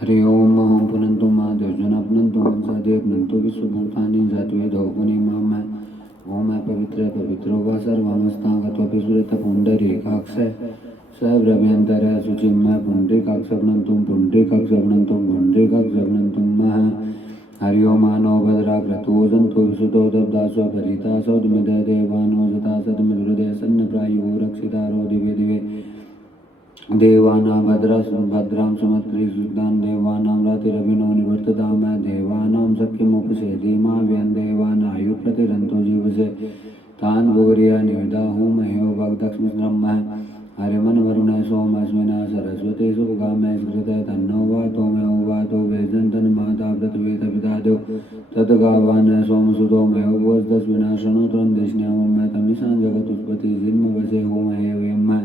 हरि ओम अहं पुनन्तु महादेवजना पुनन्तु मनसादेव पुनन्तु विश्वभूतानि जातवेदो पुनिमामः ओम पवित्रो वा सर्वामस्तागतोऽपि सुरतपुण्डरीकाक्षय स ब्रह्मेन्तरः शुचिमः पुण्डरीकाक्षपुनन्तुं पुण्डरीकाक्षपुनन्तुं पुण्डरीकाक्षपुनन्तुं मः हरि ओम मानो भद्राक्रतो जन्तु विसुतो दब्दासो भरितासो दिमिदय देवानो जता सदमिदुर्दय सन्नप्रायो रक्षितारो दिवे दिवे देवानां भद्रां सुमत्रिसुतां देवानां रातिरभिनो निवर्तताम देवानां शक्यमुपसेदिमाव्यं देवानायुप्रतिरन्तो जीवसे तान् गौर्या निविदा होमह्यो भगदक्ष्मिब्रह्म हरिमन्वरुणः सोमस्मिनः सरस्वती सुगामः स्कृतः तन्नो वातो मे वातो वेजन्तन्माता पृथ्वीतपितादो तद्गावान् सोमसुतो मे भोजदस्मिनः शृणुत्रं दिश्न्यामः तमिषां जगदुत्पत्ति जिन्मवसे होमहे वेम्मः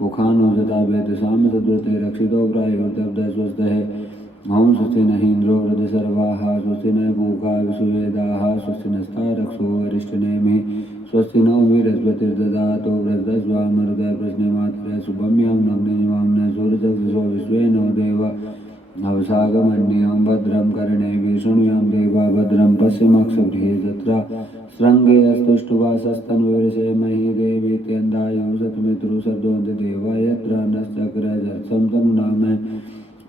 पुखानो जता वेद साम सद्वते रक्षितो प्रायोर्दब्ध स्वस्तः ओम स्वस्ति न इंद्रो वृद्धसर्वाः स्वस्ति न पूका विश्ववेदाः स्वस्ति नस्तारक्षो अरिष्टनेमिः स्वस्ति नो बृहस्पतिर्दधातो वृद्धस्वामरुदः प्रश्नमात्रः शुभम्यां नग्नजिवाम्नः सूर्यचक्षुषो विश्वेनो देव अवसागमन्यं भद्रं कर्णेभिः शृणुयां देवा भद्रं पश्चिमक्षगृहे तत्र श्रृंगे अस्तुष्टुवासस्तन्वृषेमहि देवीत्यन्धायुः सतमितृसर्दोऽन्त देवा यत्र नश्चक्रजर्षं तन्नाम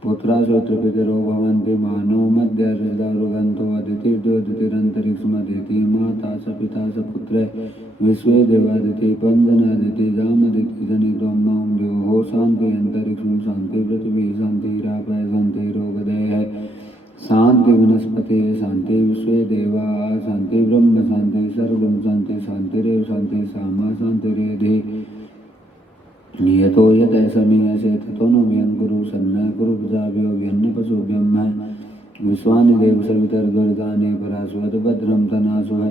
पुत्रासोत्रपितरो भवन्ति मानो मध्यर्षदारुगन्तो अदितिर्द्योतिरन्तरिक्षमदिति माता स पिता स पुत्रे विश्वे देवादिति पञ्चनादिति जामदिति जनित्वं मां द्योः शान्ति अन्तरिक्षं शान्ति पृथिवी शान्तिरापः शान्तिरोगदयः शांति वनस्पति शांति विश्वे देवा शांति ब्रह्म शांति सर्वं शांति शांतिरेव शांति सामा शांतिरेधि नियतो यतैषमीयसे ततो नो व्यं कुरु सन्न कुरु प्रजाभ्यो व्यन्न पशुभ्यं विश्वानि देव सवितर्दुरितानि परास्वद्भद्रं तनासुः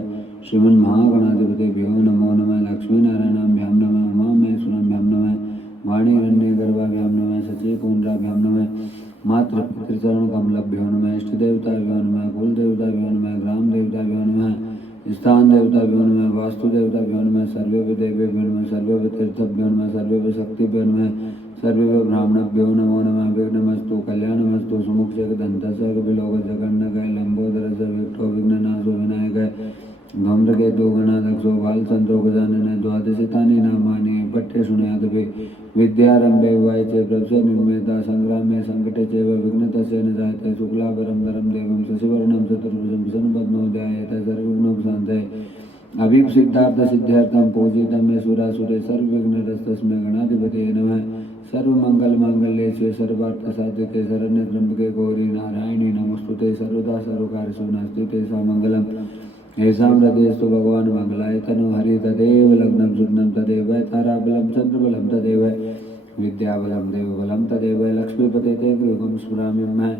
श्रीमन्महागणाधिपतिभ्यो नमो नमः लक्ष्मीनारायणाभ्यां नमः उमामहेश्वराभ्यां नमः वाणीरण्यगर्भाभ्यां नमः सचीकुण्डाभ्यां नमः मातृ पितृचरण कमलभ्यो नमः इष्टदेवताभ्यो नमः कुलदेवताभ्यो नमः ग्राम देवताभ्यो नमः स्थान देवताभ्यो नमः वास्तुदेवताभ्यो नमः सर्वेभ्यो देवेभ्यो नमः सर्वेभ्यो तीर्थभ्यो नमः सर्वेभ्यो शक्तिभ्यो नमः सर्वेभ्यो ब्राह्मणभ्यो नमो नमः विघ्नमस्तु कल्याणमस्तु सुमुक्षकदन्तस्य विलोकजगन्नकः लंबोदरस्य विघ्नो विघ्ननाशो विनायकः धूम्रकेतु गणाध्यक्षो बालचन्द्रो गजाननः द्वादशतानि नामानि पठ्ये शृणुयादपि विद्यारम्भे वायचे प्रभसे निर्मेता संग्रामे संकटे चैव विघ्नतस्य न जायते शुक्लाभरं धरं देवं शशिवर्णं चतुर्भुजं प्रसन्नपद्मो ध्यायेत् सर्वविघ्नोपशान्तये अभीप्सिद्धार्थसिद्ध्यर्थं पूजितं मे सुरासुरे सर्वविघ्नहरस्तस्मै गणाधिपतये नमः सर्वमङ्गलमाङ्गल्ये शिवे सर्वार्थसाधिके शरण्ये त्र्यम्बके गौरी नारायणी नमोस्तुते सर्वदा सर्वकार्येषु नास्ति सामङ्गलम् ऐसां हृदयस्तु भगवान् मंगलाय तनो हरि तदेव लग्नं शुद्धं तदेव ताराबलं चंद्रबलं तदेव विद्याबलं देवबलं तदेव लक्ष्मीपते ते गृहं स्मरामि मः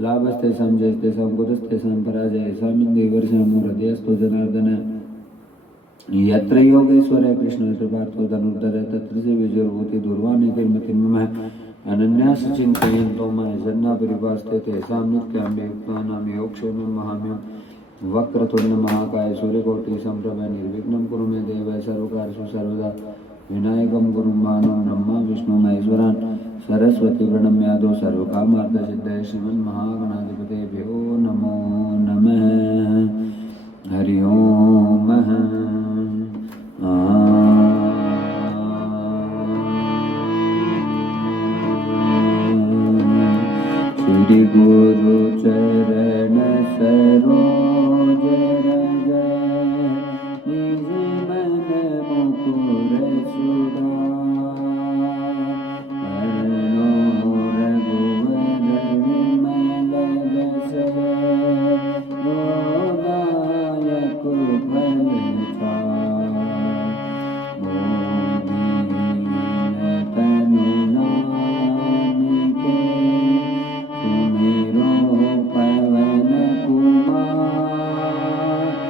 लाभस्तेषां जयस्तेषां कुतस्तेषां पराजयेषां इन्दीवर्षं हृदयस्तु जनार्दन यत्र योगेश्वरः कृष्णस्य पार्थो धनुर्धरः तत्र से विजयोति दूरवाणी किर्मति मम अनन्यास चिन्तयन्तो मम जन्नापरिपास्ते तेषां नित्यां युक्तानां योगक्षेमं महाम्यं वक्रतुंड महाकाय सूर्यकोटि संप्रभ निर्विघ्नं कुरु मे देव सर्वकार्येषु सर्वदा विनायकं गुरुं भानु ब्रह्मा विष्णु महेश्वरान् सरस्वती प्रणम्यादो सर्वकामार्थसिद्धये श्रीमन्महागणाधिपतेभ्यो नमो नमः हरि ओम श्री गुरु चरण सरोज रज निज मन मुकुर सुधार रघुवर विमल जस गोदायक फल चार तनु नानिके सुमिरो पवन कुमार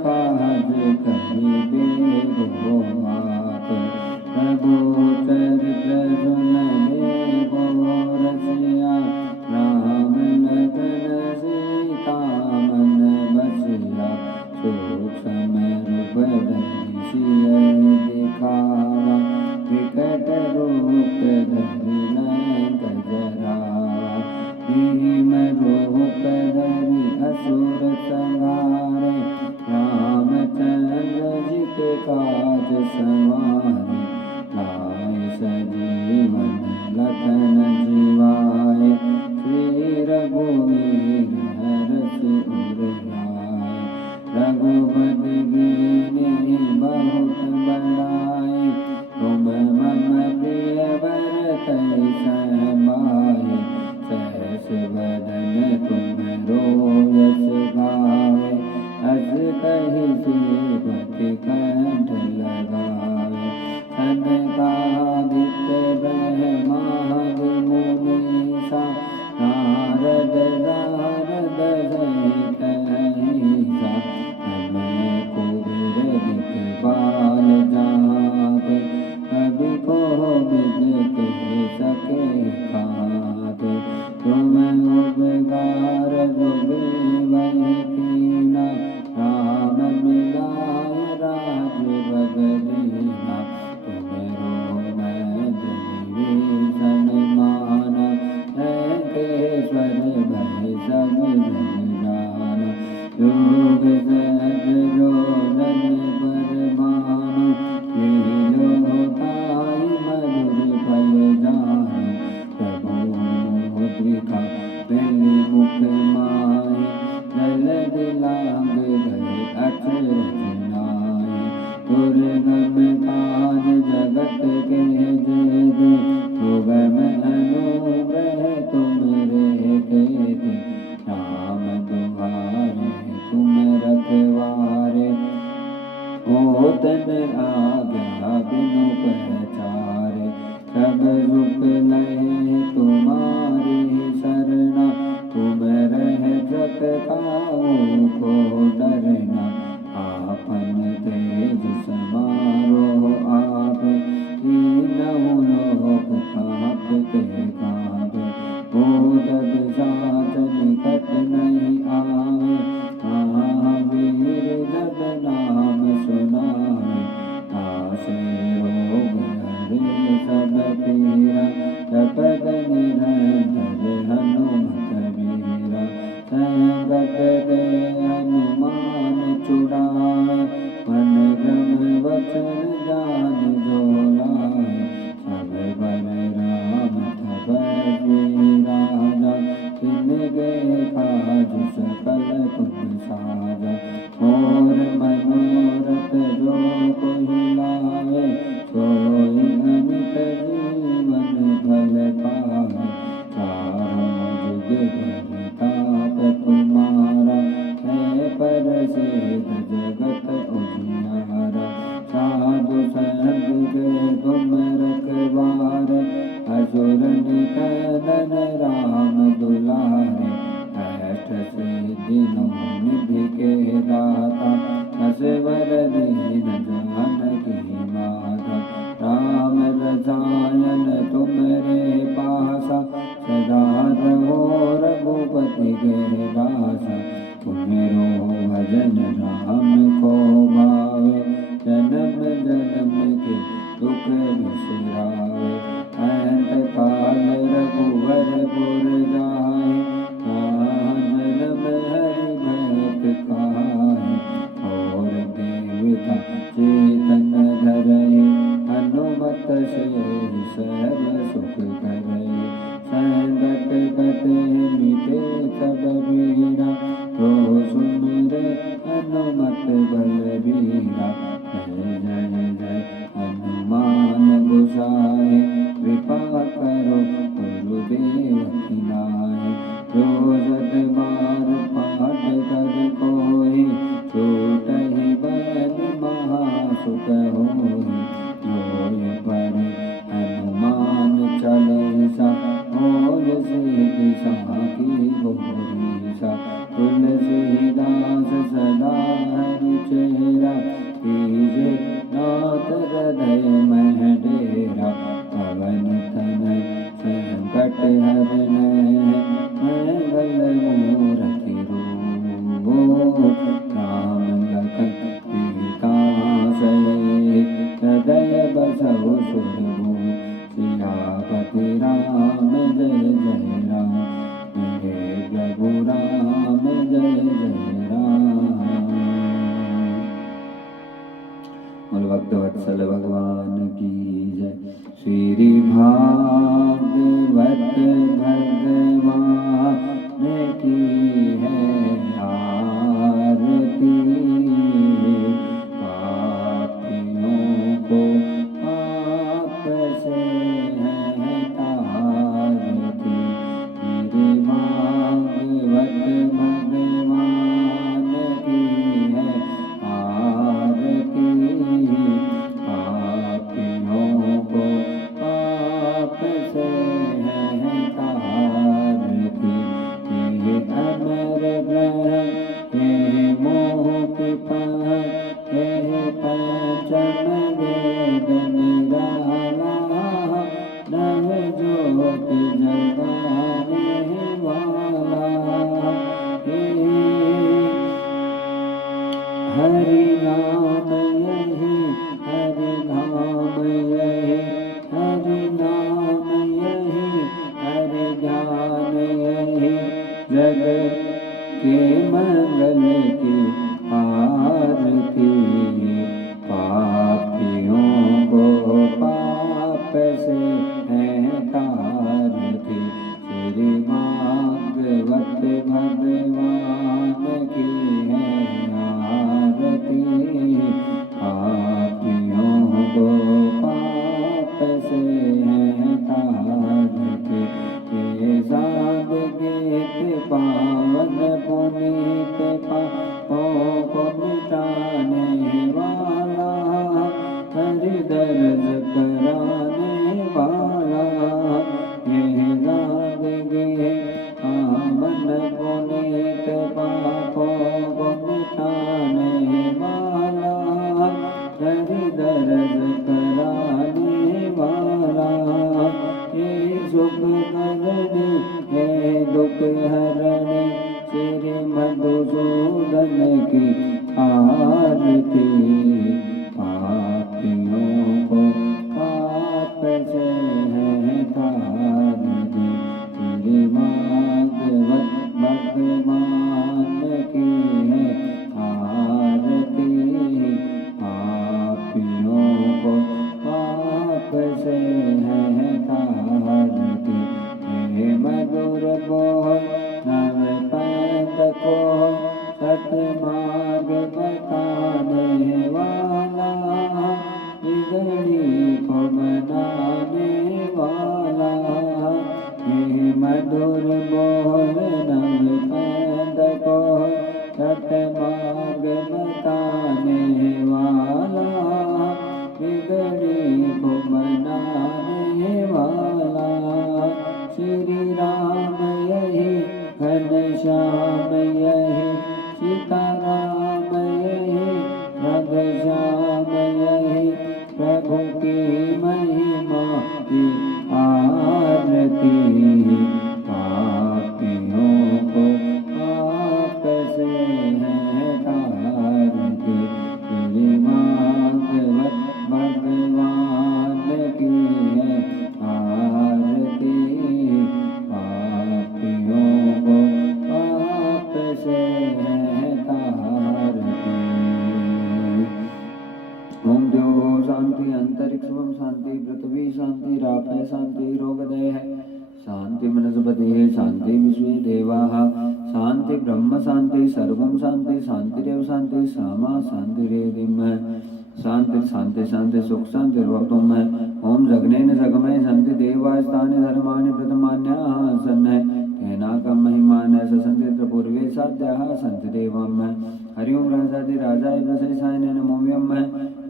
काज करिबे गो आप। प्रभु चरित्र सुन देवो रसिया, राम लखन सीता मन बसिया। सूक्ष्म रूप धरि सियहि दिखावा, विकट रूप धरि लंक जरावा। भीम रूप धरि असुर संहारे, रामचंद्र जी के काज सवारे। लाए सजीवन लखन जिवाए, श्री रघुवीर हरषि उर लाए। रघुपति कीन्ही बहुत बड़ाई, तुम मम प्रिय भरतहि समाई। सहस वदन तुमरो यश गावे, अस कहि श्रीपति कंठ लगावे। सनकादिक ब्रह्मादि मुनीसा, नारद सारद सहित अहिसा। नमः कुबेर दिखपाल जाते, कवि कोविद कह सके खाते। तुम उपकार सुग्रीवहि कीन्हा, राम मिलाय राजपद दीन्हा। तुमरो मंत्र विभीषण माना, लंकेश्वर भय सब जन जाना। योग सहज जो जन पर भानु, लील्योताहि मधुर फल जानु। प्रभु मुद्रिका पेली मुख माहि, जलधि लांघ गए अचरज नाहि। दुर्गम काज जगत के जेते, सुगम अनुग्रह तुमरे तेते। राम दुआरे तुम रखवारे, होत न आज्ञा बिनु पचारे। सब सुख लहे तुम्हारी सरना, तुम रक्षक काहू को डरना। आपन तेज समारो आपे, तीनहु लोक कांपते कांपे। भूत पिशाच निकट नहीं आवे, महावीर जब नाम सुनावे। नासे रोग हरे सब पीरा, जपत निरंतर हनुमत वीरा। संकट ते हनुमान छुड़ावे, मन क्रम वचन ध्यान जो लाए। सब पर राम तपस्वी राजा, तिनके काज सकल तुम साजा। और मनोरथ जो कोई लावे, सोई अमित जीवन फल पावे। चारों जुग परिताप तुम्हारा, है परसिद्ध जगत उजियारा। साधु संत के तुम रखवारे, असुर निकंदन राम दुलारे। अष्ट सिद्धि नौ निधि के दाता, असवर दीन जानकी माता। राम रसायन तुमरे पासा, सदा रहो रघुपति के दासा। तुमरो भजन राम को भावे, जन्म जन्म के दुख बिसरावे। अंत काल रघुवर पुर जाए, जन्म हरि भक्त कहाए। और देवता चेतन धरहि, हनुमत से सर्व सुख करहि। संकट कटे मिटे सब पीरा, तो सुमिरे हनुमत बल भक्तवत्सल भगवान की जय। श्री भागवत भगवान की है आरती, पापियों को पाप से है तारती। श्री भागवत भगवान की है आरती, पापियों को पाप से है तारती। हे अमर ग्रह हे मोह पिपह हे पंचम वेद निराला, नव ज्योति जगाने वाला। हे हरि नाम यही हरि धाम यही, हरि नाम यही हरि ध्यान यही, जग के मंगल की आरती। पापियों को पाप से है तारती। श्री भागवत भगवान की है आरती, पापियों को पाप से है तारती। ये साध गीत पावन पुनीत पापों को मिटाने वाला, हरि दर्द कराने वाला। ये साध गीत पावन पुनीत पापों को मिटाने वाला, हरि दर्द कराने वाला। ये सुख करने हे दुख हरणे, श्री मधुसूदन की आरती। पापियों को पाप से है तारती। श्री भागवत भगवान की है आरती, पापियों को पाप से है तारती। हे मधुर बोल नव पद को सतमार्ग बताने वाला, बिगड़ी को बनाने वाला। हे मधुर बोल नव पद को सतमार्ग बताने वाला, बिगड़ी को बनाने वाला। श्री राम यही घनश्याम यही, सीताराम यही राधेश्याम यही, प्रभु की महिमा की आरती। पापियों को पाप से है तारती। श्री भागवत भगवान की है आरती, पापियों को पाप से है तारती। ओम देव शांति अंतरिक्षम शांति पृथ्वी शांति रापे शांति रोगदय है शांति मनस्पति है शांति विश्वे देवाः शांति ब्रह्म शांति सर्वं शांति शांतिरेव शांति सामा शांतिरेधिम है। शांति शांति शांति सुख शांति रूपम है। ओम जगनेन जगमय सन्ति देवास्तानि धर्माणि प्रथमान्याः सन्नः, तेनाकं महिमान सन्ति पूर्वे साध्याः सन्ति देवं है। हरि ओम राजाधि राजाय प्रशेषाय नमोऽयं है।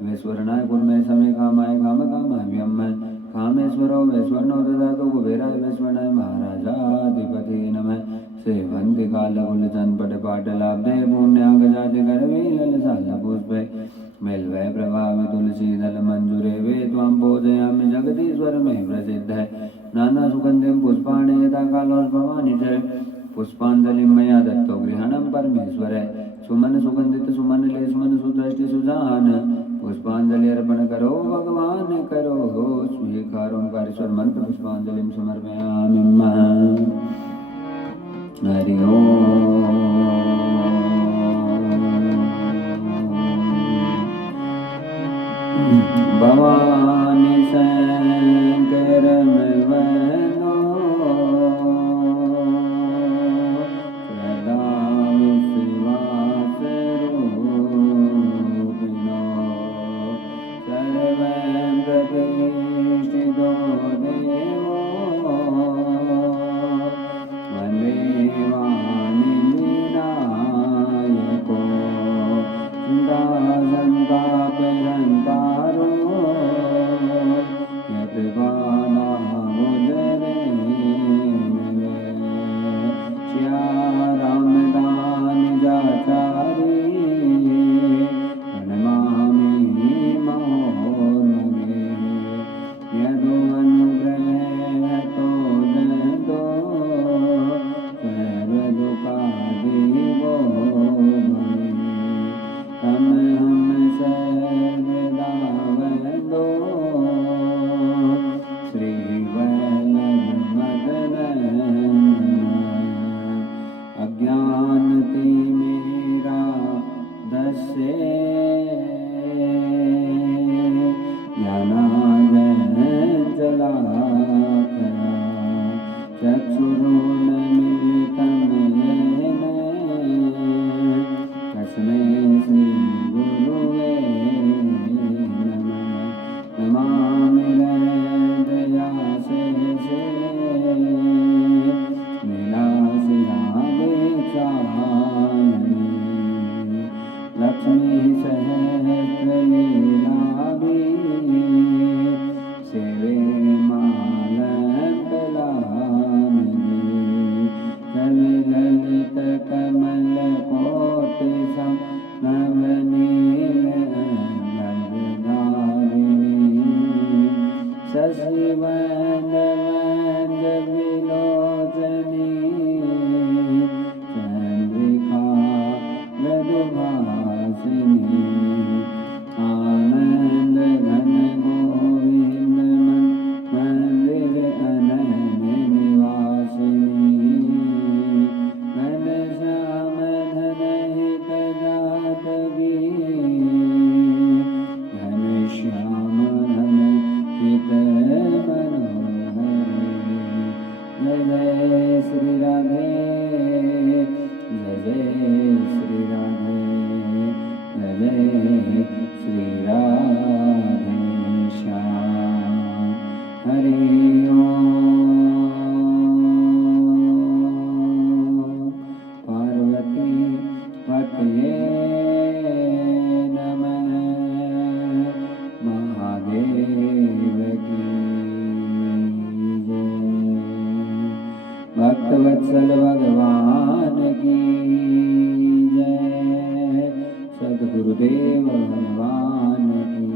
वैश्वरणाय कुर्मे समे कामाय काम कामाभ्यं है। कामेश्वरो वैश्वर्णो ददातु कुबेराय वैश्वर्णाय महाराजाधिपते नमः। सेवन्ति कालकुलचन्पट पाटलाब्धे पुण्यागजाति गर्वे ललसालपुष्पे मेल्वै प्रभावे तुलसी दल मंजूरे वे त्वां पूजयामि जगदीश्वर में प्रसिद्ध है। नाना सुगंधिं पुष्पाणि यथा कालोद्भवानि च पुष्पांजलि मया दत्तो गृहाणं परमेश्वर। सुमन सुगंधित सुमन ले सुमन सुदृष्टि सुजान पुष्पांजलि अर्पण करो भगवान करो स्वीकार। ओंकारेश्वर मंत्र पुष्पांजलि समर्पयामि। हरि ओम। भवानी शंकर में बनो सदा विश्वास रूपिणो सर्वं प्रतिष्ठितो देवो वन्दे वाणी विनायको संतापहन्तारो यत्पादाबुजरे श्या रामदानिजाचारी प्रणमामि महोन्नगे यदो अनुग्रहतो जयतो सर्वदुःखादिगो भवे हम सर्वदा वन्दो श्रीवल्लभमदन अज्ञानतिमिरा दस्ये ज्ञानाञ्जनशलाकया चक्षुरुन्मीलितं येन तस्मै श्रीगुरुवे नमः नमामि हृदयाशेषे लीलाशिलादेशायने लक्ष्मीसहस्रलीलाभिः सेवे मालकलानिधि ललितकमलकोटिसं नवनीलगन्धधारिणी शशिवदनविलोचनी चन्द्रिका मृदुभाषिणी आनन्दघन गोविन्द मन्दिर अनन्य निवासिनी घनश्याम धनहितजातकी घनश्याम धनहित मनोहरी जय श्री राधे जय श्री राधे जय श्री राधे श्याम हरि ओम पार्वती पतये नमः महादेव की जय भक्तवत्सल भगवान की जय सद्गुरुदेव भगवान की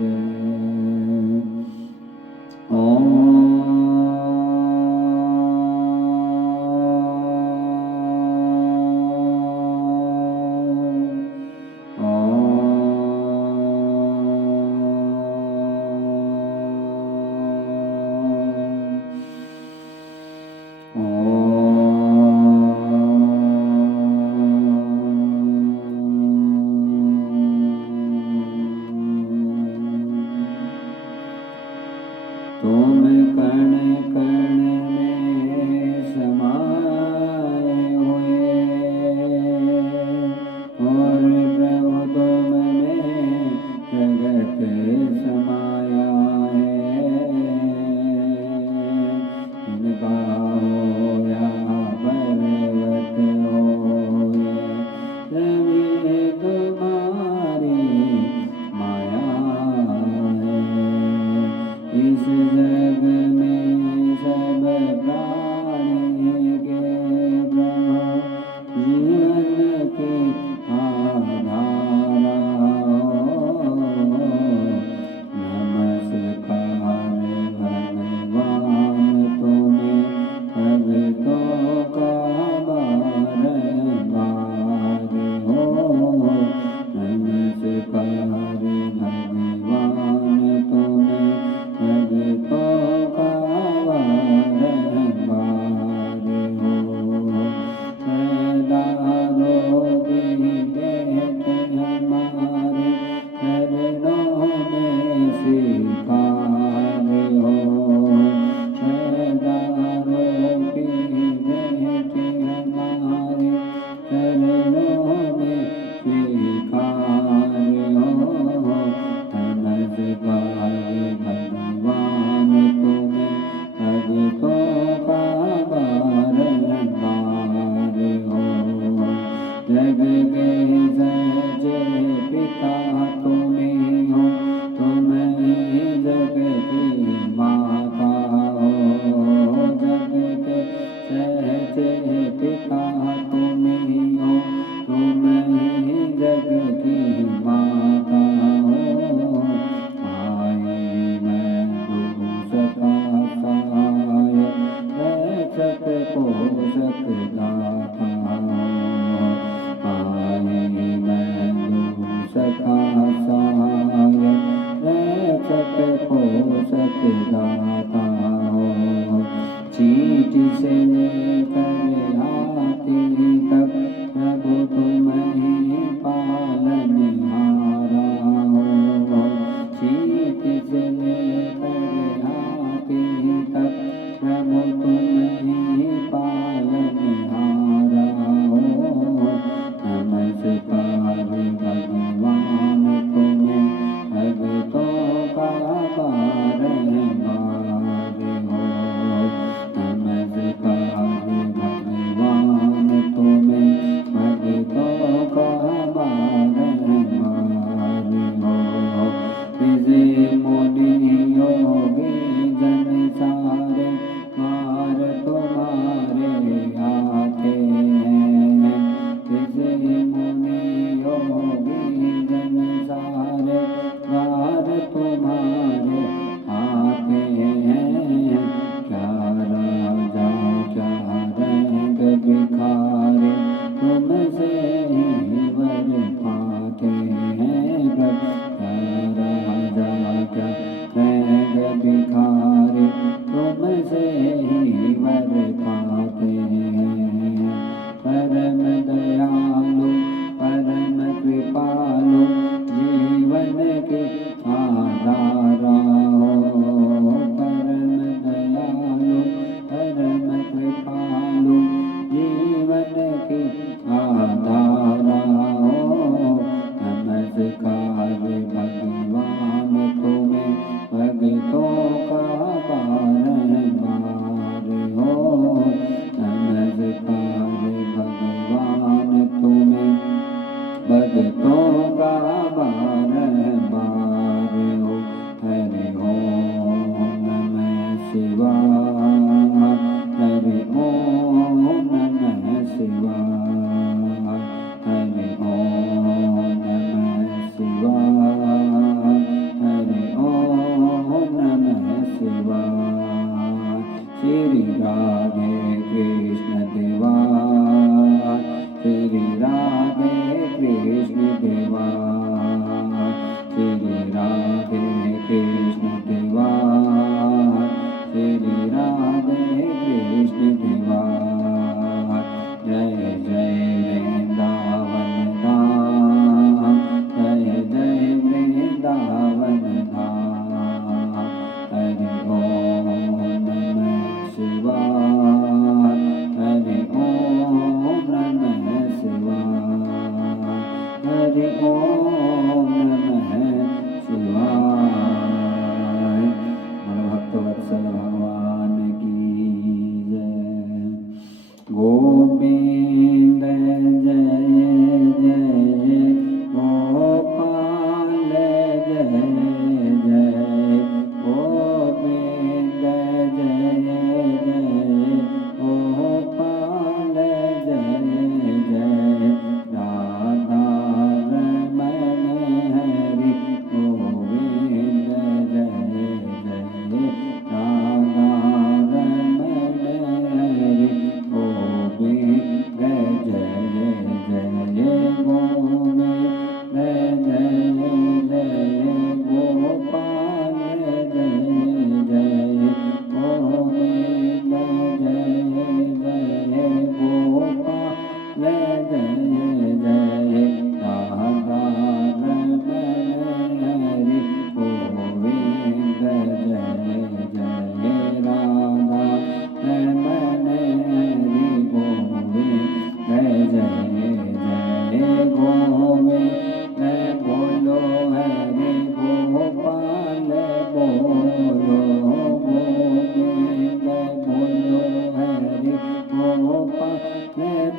जय तुम कण कण में समाए हुए और प्रभु तुम में जगत समाया है इनका होया पर्वत होए सभी तुम्हारी माया है इस जग में का बारह बार हो। हरि ओम नमः शिवाय, हरि ओम नमः शिवाय, हरि ओम नमः शिवाय, हरि ओम नमः शिवाय। श्री राधे कृष्ण देवाय, श्री राधे कृष्ण देवाय, श्री राधे कृष्ण देवाय, श्री राधे कृष्ण देवाय। जय जय वृंदावन धाम, जय जय वृंदावन धाम। हरि ओम नमः शिवाय, हरि ओम नमः शिवाय, हरि ओम नमः शिवाय। बोलो भक्तवत्सल भगवान की जय। गोविंद जय जय गोपाल जय जय गोविंद जय जय गोपाल जय जय राधा रमण हरि गोविंद जय जय राधा रमण हरि गोविंद जय जय गोविंद जय जय गोपाल जय जय गोविंद जय जय गोपाल जय जय राधा रमण हरि गोविंद जय जय राधा रमण हरि गोविंद जय जय गोविंद। बोलो हरि गोपाल बोलो गोविंद, बोलो हरि गोपाल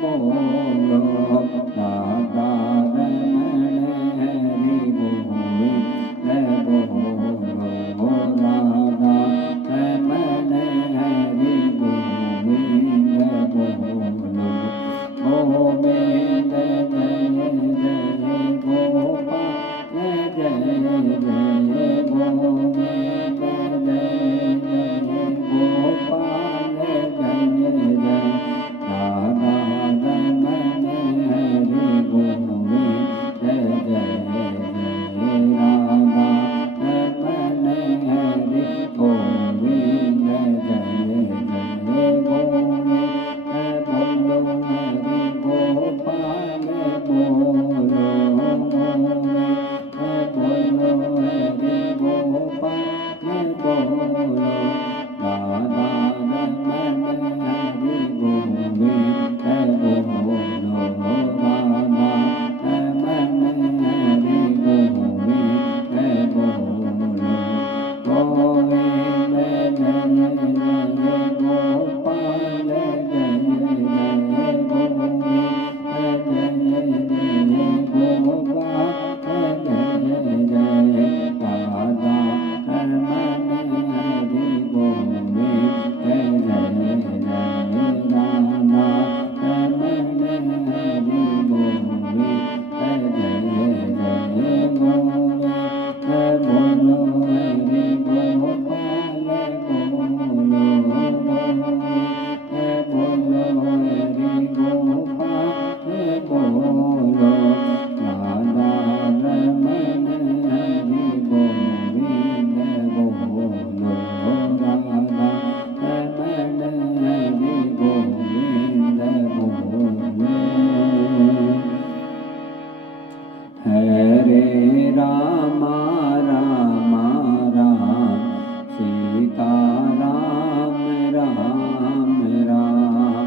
बोलो राधा रमण हरि गोविंद बोलो राधा रमण हरि गोविंद बोलो गोविंद जय जय गोपाल जय जय गोविंद जय जय गोपाल जय जय राधा रमण हरि गोविंद जय जय राधा रमण हरि गोविंद जय जय गोविंद। बोलो हरि गोपाल बोलो गोविंद, बोलो हरि गोपाल बोलो राधा रमण हरि गोविंद बोलो राधा रमण हरि गोविंद बोलो गोविंद जय जय गोपाल जय जय गोविंद जय जय गोपाल जय जय राधा रमण हरि गोविंद जय जय राधा रमण हरि गोविंद जय जय गोविंद। बोलो हरि गोपाल बोलो गोविंद, बोलो हरि गोपाल बोलो राधा रमण हरि गोविंद बोलो राधा रमण हरि गोविंद बोलो। हरे रामा रामा राम सीता राम राम राम।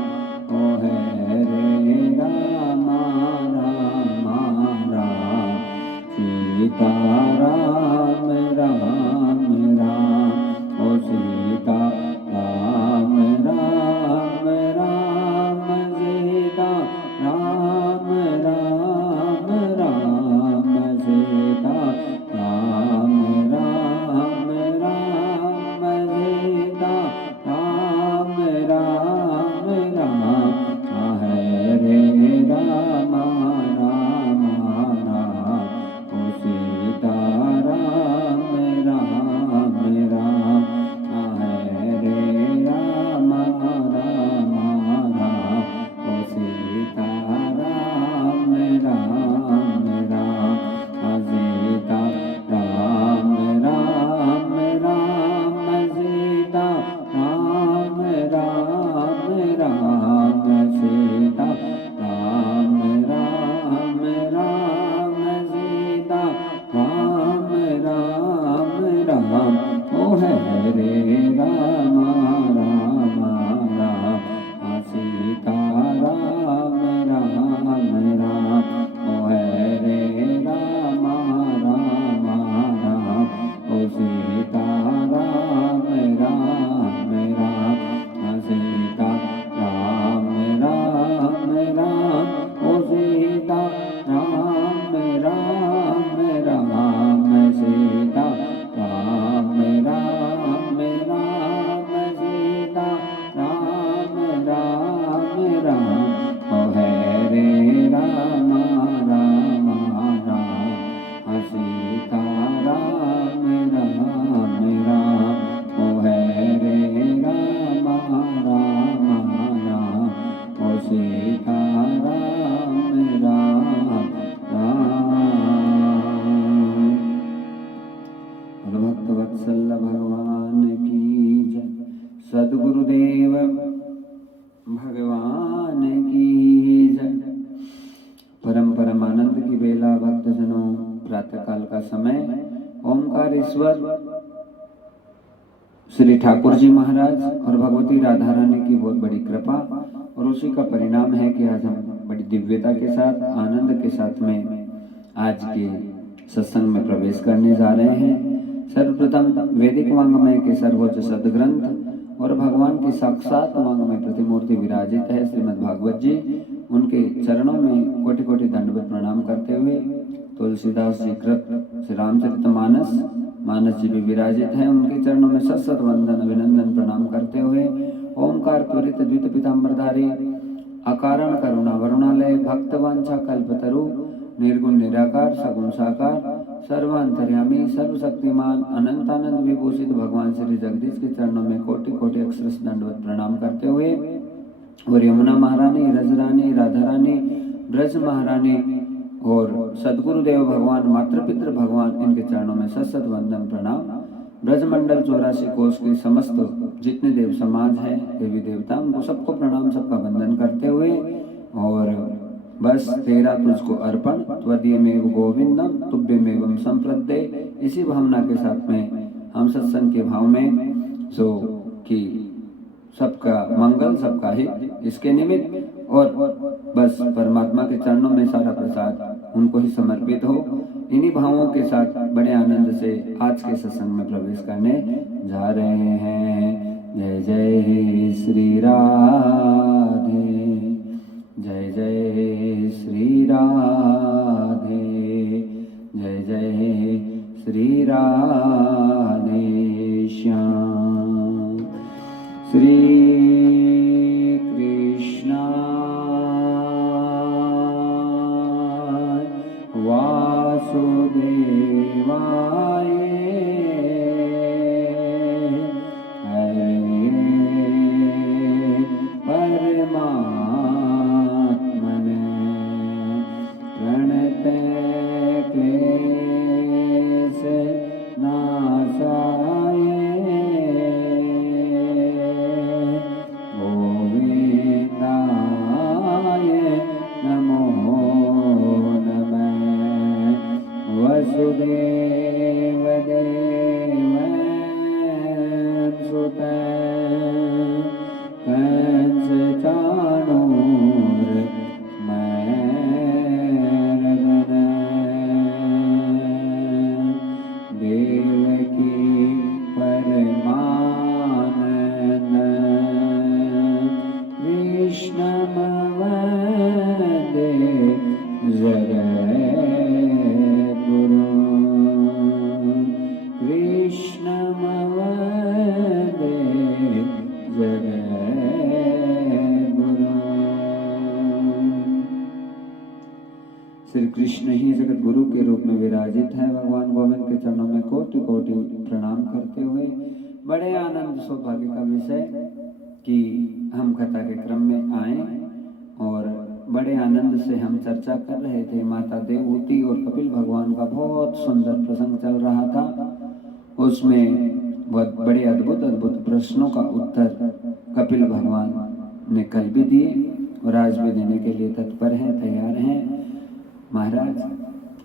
ओ हरे रामा रामा राम सीता राम राम राम। ओ सीता राम राम राम सीता राम राम राम रे राम राम राम सीता राम राम राम ओ है रे राम राम राम ओ सीता राम राम राम सीता राम राम राम ओ सीता राम राम राम सीता राम राम राम सीता राम राम राम ओ है रे राम राम राम सीता राम राम राम ओ है रे राम राम राम ओ सीता राम राम राम। भक्त वत्सल भगवान की जय, सद्गुरुदेव भगवान की जय। परम परम आनंद की बेला भक्तजनों, प्रातः काल का समय, ओंकार ईश्वर श्री ठाकुर जी महाराज और भगवती राधा रानी की बहुत बड़ी कृपा और उसी का परिणाम है कि आज हम बड़ी दिव्यता के साथ, आनंद के साथ में आज के सत्संग में प्रवेश करने जा रहे हैं। सर्वप्रथम वैदिक वांग्मय के सर्वोच्च सदग्रंथ और भगवान की साक्षात वांग्मय प्रतिमूर्ति विराजित है श्रीमद् भागवत जी, उनके चरणों में कोटि कोटि दंडवत प्रणाम करते हुए तुलसीदास जी कृत श्री रामचरितमानस मानस जी भी विराजित हैं, उनके चरणों में सत सत वंदन अभिनंदन प्रणाम करते हुए ओंकार त्वरित द्वित पिताम्बरधारी अकारण करुणा वरुणालय भक्तवांछा कल्पतरु निर्गुण निराकार सगुण साकार सर्वांतर्यामी सर्वशक्तिमान अनंतानंद विभूषित भगवान श्री जगदीश के चरणों में कोटि कोटि अक्षरश दंडवत प्रणाम करते हुए और यमुना महारानी, रजरानी, राधा रानी, ब्रज महारानी और सदगुरुदेव भगवान, मातृपितृ भगवान, इनके चरणों में सत सत वंदन प्रणाम। ब्रजमंडल 84 कोष के समस्त जितने देव समाज है, देवी देवता, उनको सबको प्रणाम, सबका वंदन करते हुए और बस तेरा तुझको अर्पण त्वदीयमेव गोविंदम तुभ्यमेवं संप्रद्ये, इसी भावना के साथ में हम सत्संग के भाव में सो कि सबका मंगल, सबका हित, इसके निमित्त और बस परमात्मा के चरणों में सारा प्रसाद उनको ही समर्पित हो, इन्हीं भावों के साथ बड़े आनंद से आज के सत्संग में प्रवेश करने जा रहे हैं। जय जय श्री राधे, जय जय श्री राधे, जय जय श्री राधे श्याम। श्री कृष्ण वासुदेवाय हरे परमात्मने प्रणते क्लेश नाशाय वसुदेव सुते कंस चाणूर मैरदन देवकी परमानंद कृष्णमवन्दे जगद्गुरु कृष्णमवन्दे जगद्गुरु। श्री कृष्ण ही जगत गुरु के रूप में विराजित है। भगवान गोविंद के चरणों में कोटि कोटि प्रणाम करते हुए बड़े आनंद सौभाग्य का विषय कि हम कथा के क्रम में आए और बड़े आनंद से हम चर्चा कर रहे थे। माता देवहूति और कपिल भगवान का बहुत सुंदर प्रसंग चल रहा था। उसमें बहुत बड़े अद्भुत अद्भुत प्रश्नों का उत्तर कपिल भगवान ने कल भी दिए और आज भी देने के लिए तत्पर हैं, तैयार हैं। महाराज,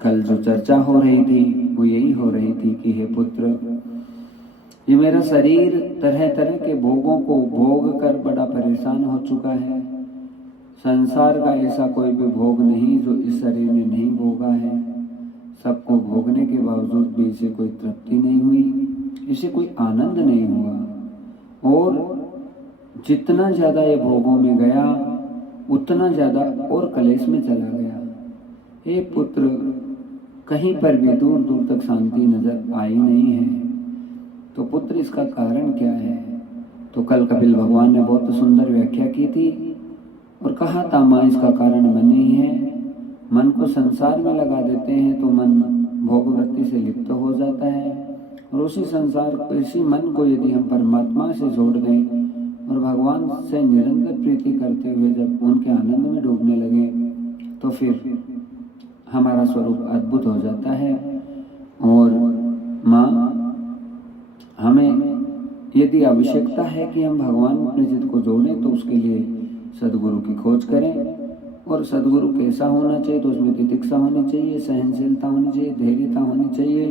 कल जो चर्चा हो रही थी वो यही हो रही थी कि हे पुत्र, ये मेरा शरीर तरह तरह के भोगों को भोग कर बड़ा परेशान हो चुका है। संसार का ऐसा कोई भी भोग नहीं जो इस शरीर ने नहीं भोगा है। सबको भोगने के बावजूद भी इसे कोई तृप्ति नहीं हुई, इसे कोई आनंद नहीं हुआ, और जितना ज़्यादा ये भोगों में गया उतना ज़्यादा और कलेश में चला गया। हे पुत्र, कहीं पर भी दूर दूर तक शांति नजर आई नहीं है। तो पुत्र, इसका कारण क्या है? तो कल कपिल भगवान ने बहुत सुंदर व्याख्या की थी और कहा था, माँ, इसका कारण मन ही है। मन को संसार में लगा देते हैं तो मन भोग वृत्ति से लिप्त हो जाता है, और इसी मन को यदि हम परमात्मा से जोड़ दें और भगवान से निरंतर प्रीति करते हुए जब उनके आनंद में डूबने लगे तो फिर हमारा स्वरूप अद्भुत हो जाता है। और माँ, हमें यदि आवश्यकता है कि हम भगवान अपने चित्त को जोड़ें तो उसके लिए सदगुरु की खोज करें। और सदगुरु कैसा होना चाहिए? तो उसमें तितिक्षा होनी चाहिए, सहनशीलता होनी चाहिए, धैर्यता होनी चाहिए,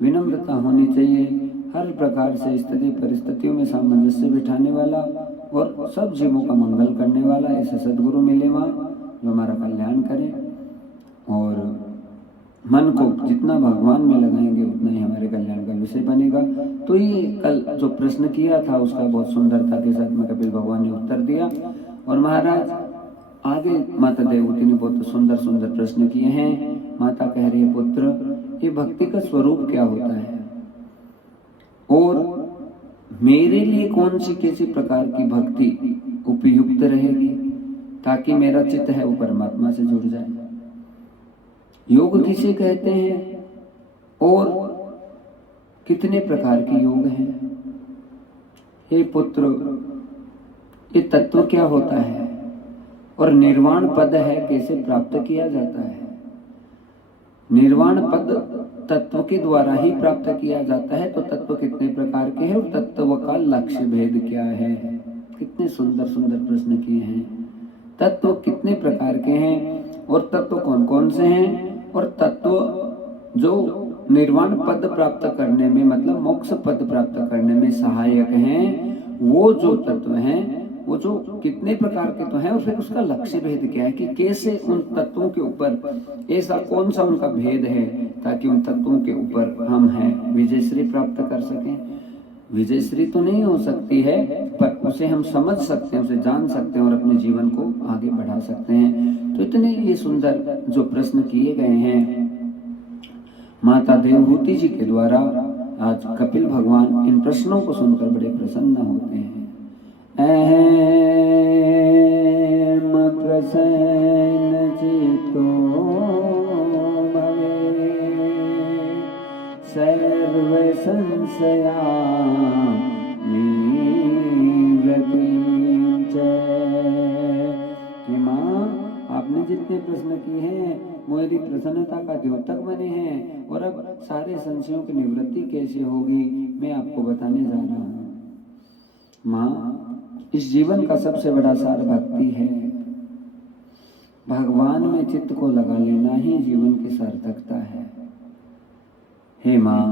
विनम्रता होनी चाहिए, हर प्रकार से स्थिति परिस्थितियों में सामंजस्य बिठाने वाला और सब जीवों का मंगल करने वाला ऐसे सदगुरु मिले वहाँ जो हमारा कल्याण करें। और मन को जितना भगवान में लगाएंगे उतना ही हमारे कल्याण का विषय बनेगा। तो ये कल जो प्रश्न किया था उसका बहुत सुंदरता के साथ में कपिल भगवान ने उत्तर दिया। और महाराज आगे माता देवहूति ने बहुत सुंदर सुंदर प्रश्न किए हैं। माता कह रही है, पुत्र, ये भक्ति का स्वरूप क्या होता है और मेरे लिए कौन सी किसी प्रकार की भक्ति उपयुक्त रहेगी ताकि मेरा चित्त है वो परमात्मा से जुड़ जाए। योग किसे कहते हैं और कितने प्रकार के योग हैं? हे पुत्र, ये तत्व क्या होता है और निर्वाण पद है कैसे प्राप्त किया जाता है? निर्वाण पद तत्व के द्वारा ही प्राप्त किया जाता है। तो तत्व कितने प्रकार के हैं और तत्व का लक्ष्य भेद क्या है? कितने सुंदर सुंदर प्रश्न किए हैं। तत्व कितने प्रकार के हैं और तत्व कौन कौन से हैं? और तत्व जो निर्वाण पद प्राप्त करने में मतलब मोक्ष पद प्राप्त करने में सहायक हैं, वो जो तत्व हैं वो जो कितने प्रकार के तो हैं, और फिर उसका लक्ष्य भेद क्या है कि कैसे उन तत्वों के ऊपर ऐसा कौन सा उनका भेद है ताकि उन तत्वों के ऊपर हम हैं विजयश्री प्राप्त कर सकें। विजयश्री तो नहीं हो सकती है पर उसे हम समझ सकते हैं, उसे जान सकते हैं और अपने जीवन को आगे बढ़ा सकते हैं। तो इतने ये सुंदर जो प्रश्न किए गए हैं माता देवहूति जी के द्वारा, आज कपिल भगवान इन प्रश्नों को सुनकर बड़े प्रसन्न होते हैं। अहम प्रसन्न चित्तो भवे सर्व संशया निवृत्तिं च। माँ, आपने जितने प्रश्न किए हैं मेरी प्रसन्नता का द्योतक बने हैं, और अब सारे संशयों की निवृत्ति कैसे होगी मैं आपको बताने जा रहा हूँ। माँ, इस जीवन का सबसे बड़ा सार भक्ति है। भगवान में चित्त को लगा लेना ही जीवन की सार्थकता है। हे माँ,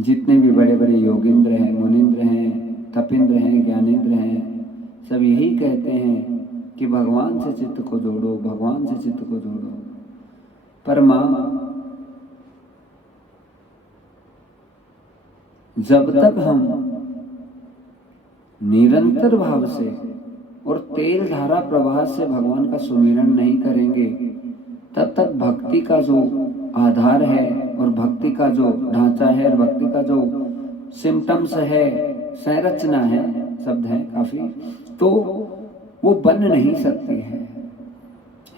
जितने भी बड़े बड़े योगिंद्र हैं, मुनिंद्र हैं, तपिंद्र हैं, ज्ञानेंद्र हैं, सब यही कहते हैं कि भगवान से चित्त को जोड़ो, भगवान से चित्त को जोड़ो। पर माँ, जब तक हम निरंतर भाव से और तेल धारा प्रवाह से भगवान का सुमिरन नहीं करेंगे तब तक भक्ति का जो आधार है और भक्ति का जो ढांचा है और भक्ति का जो सिम्टम्स है, संरचना है, शब्द है काफी, तो वो बन नहीं सकती है।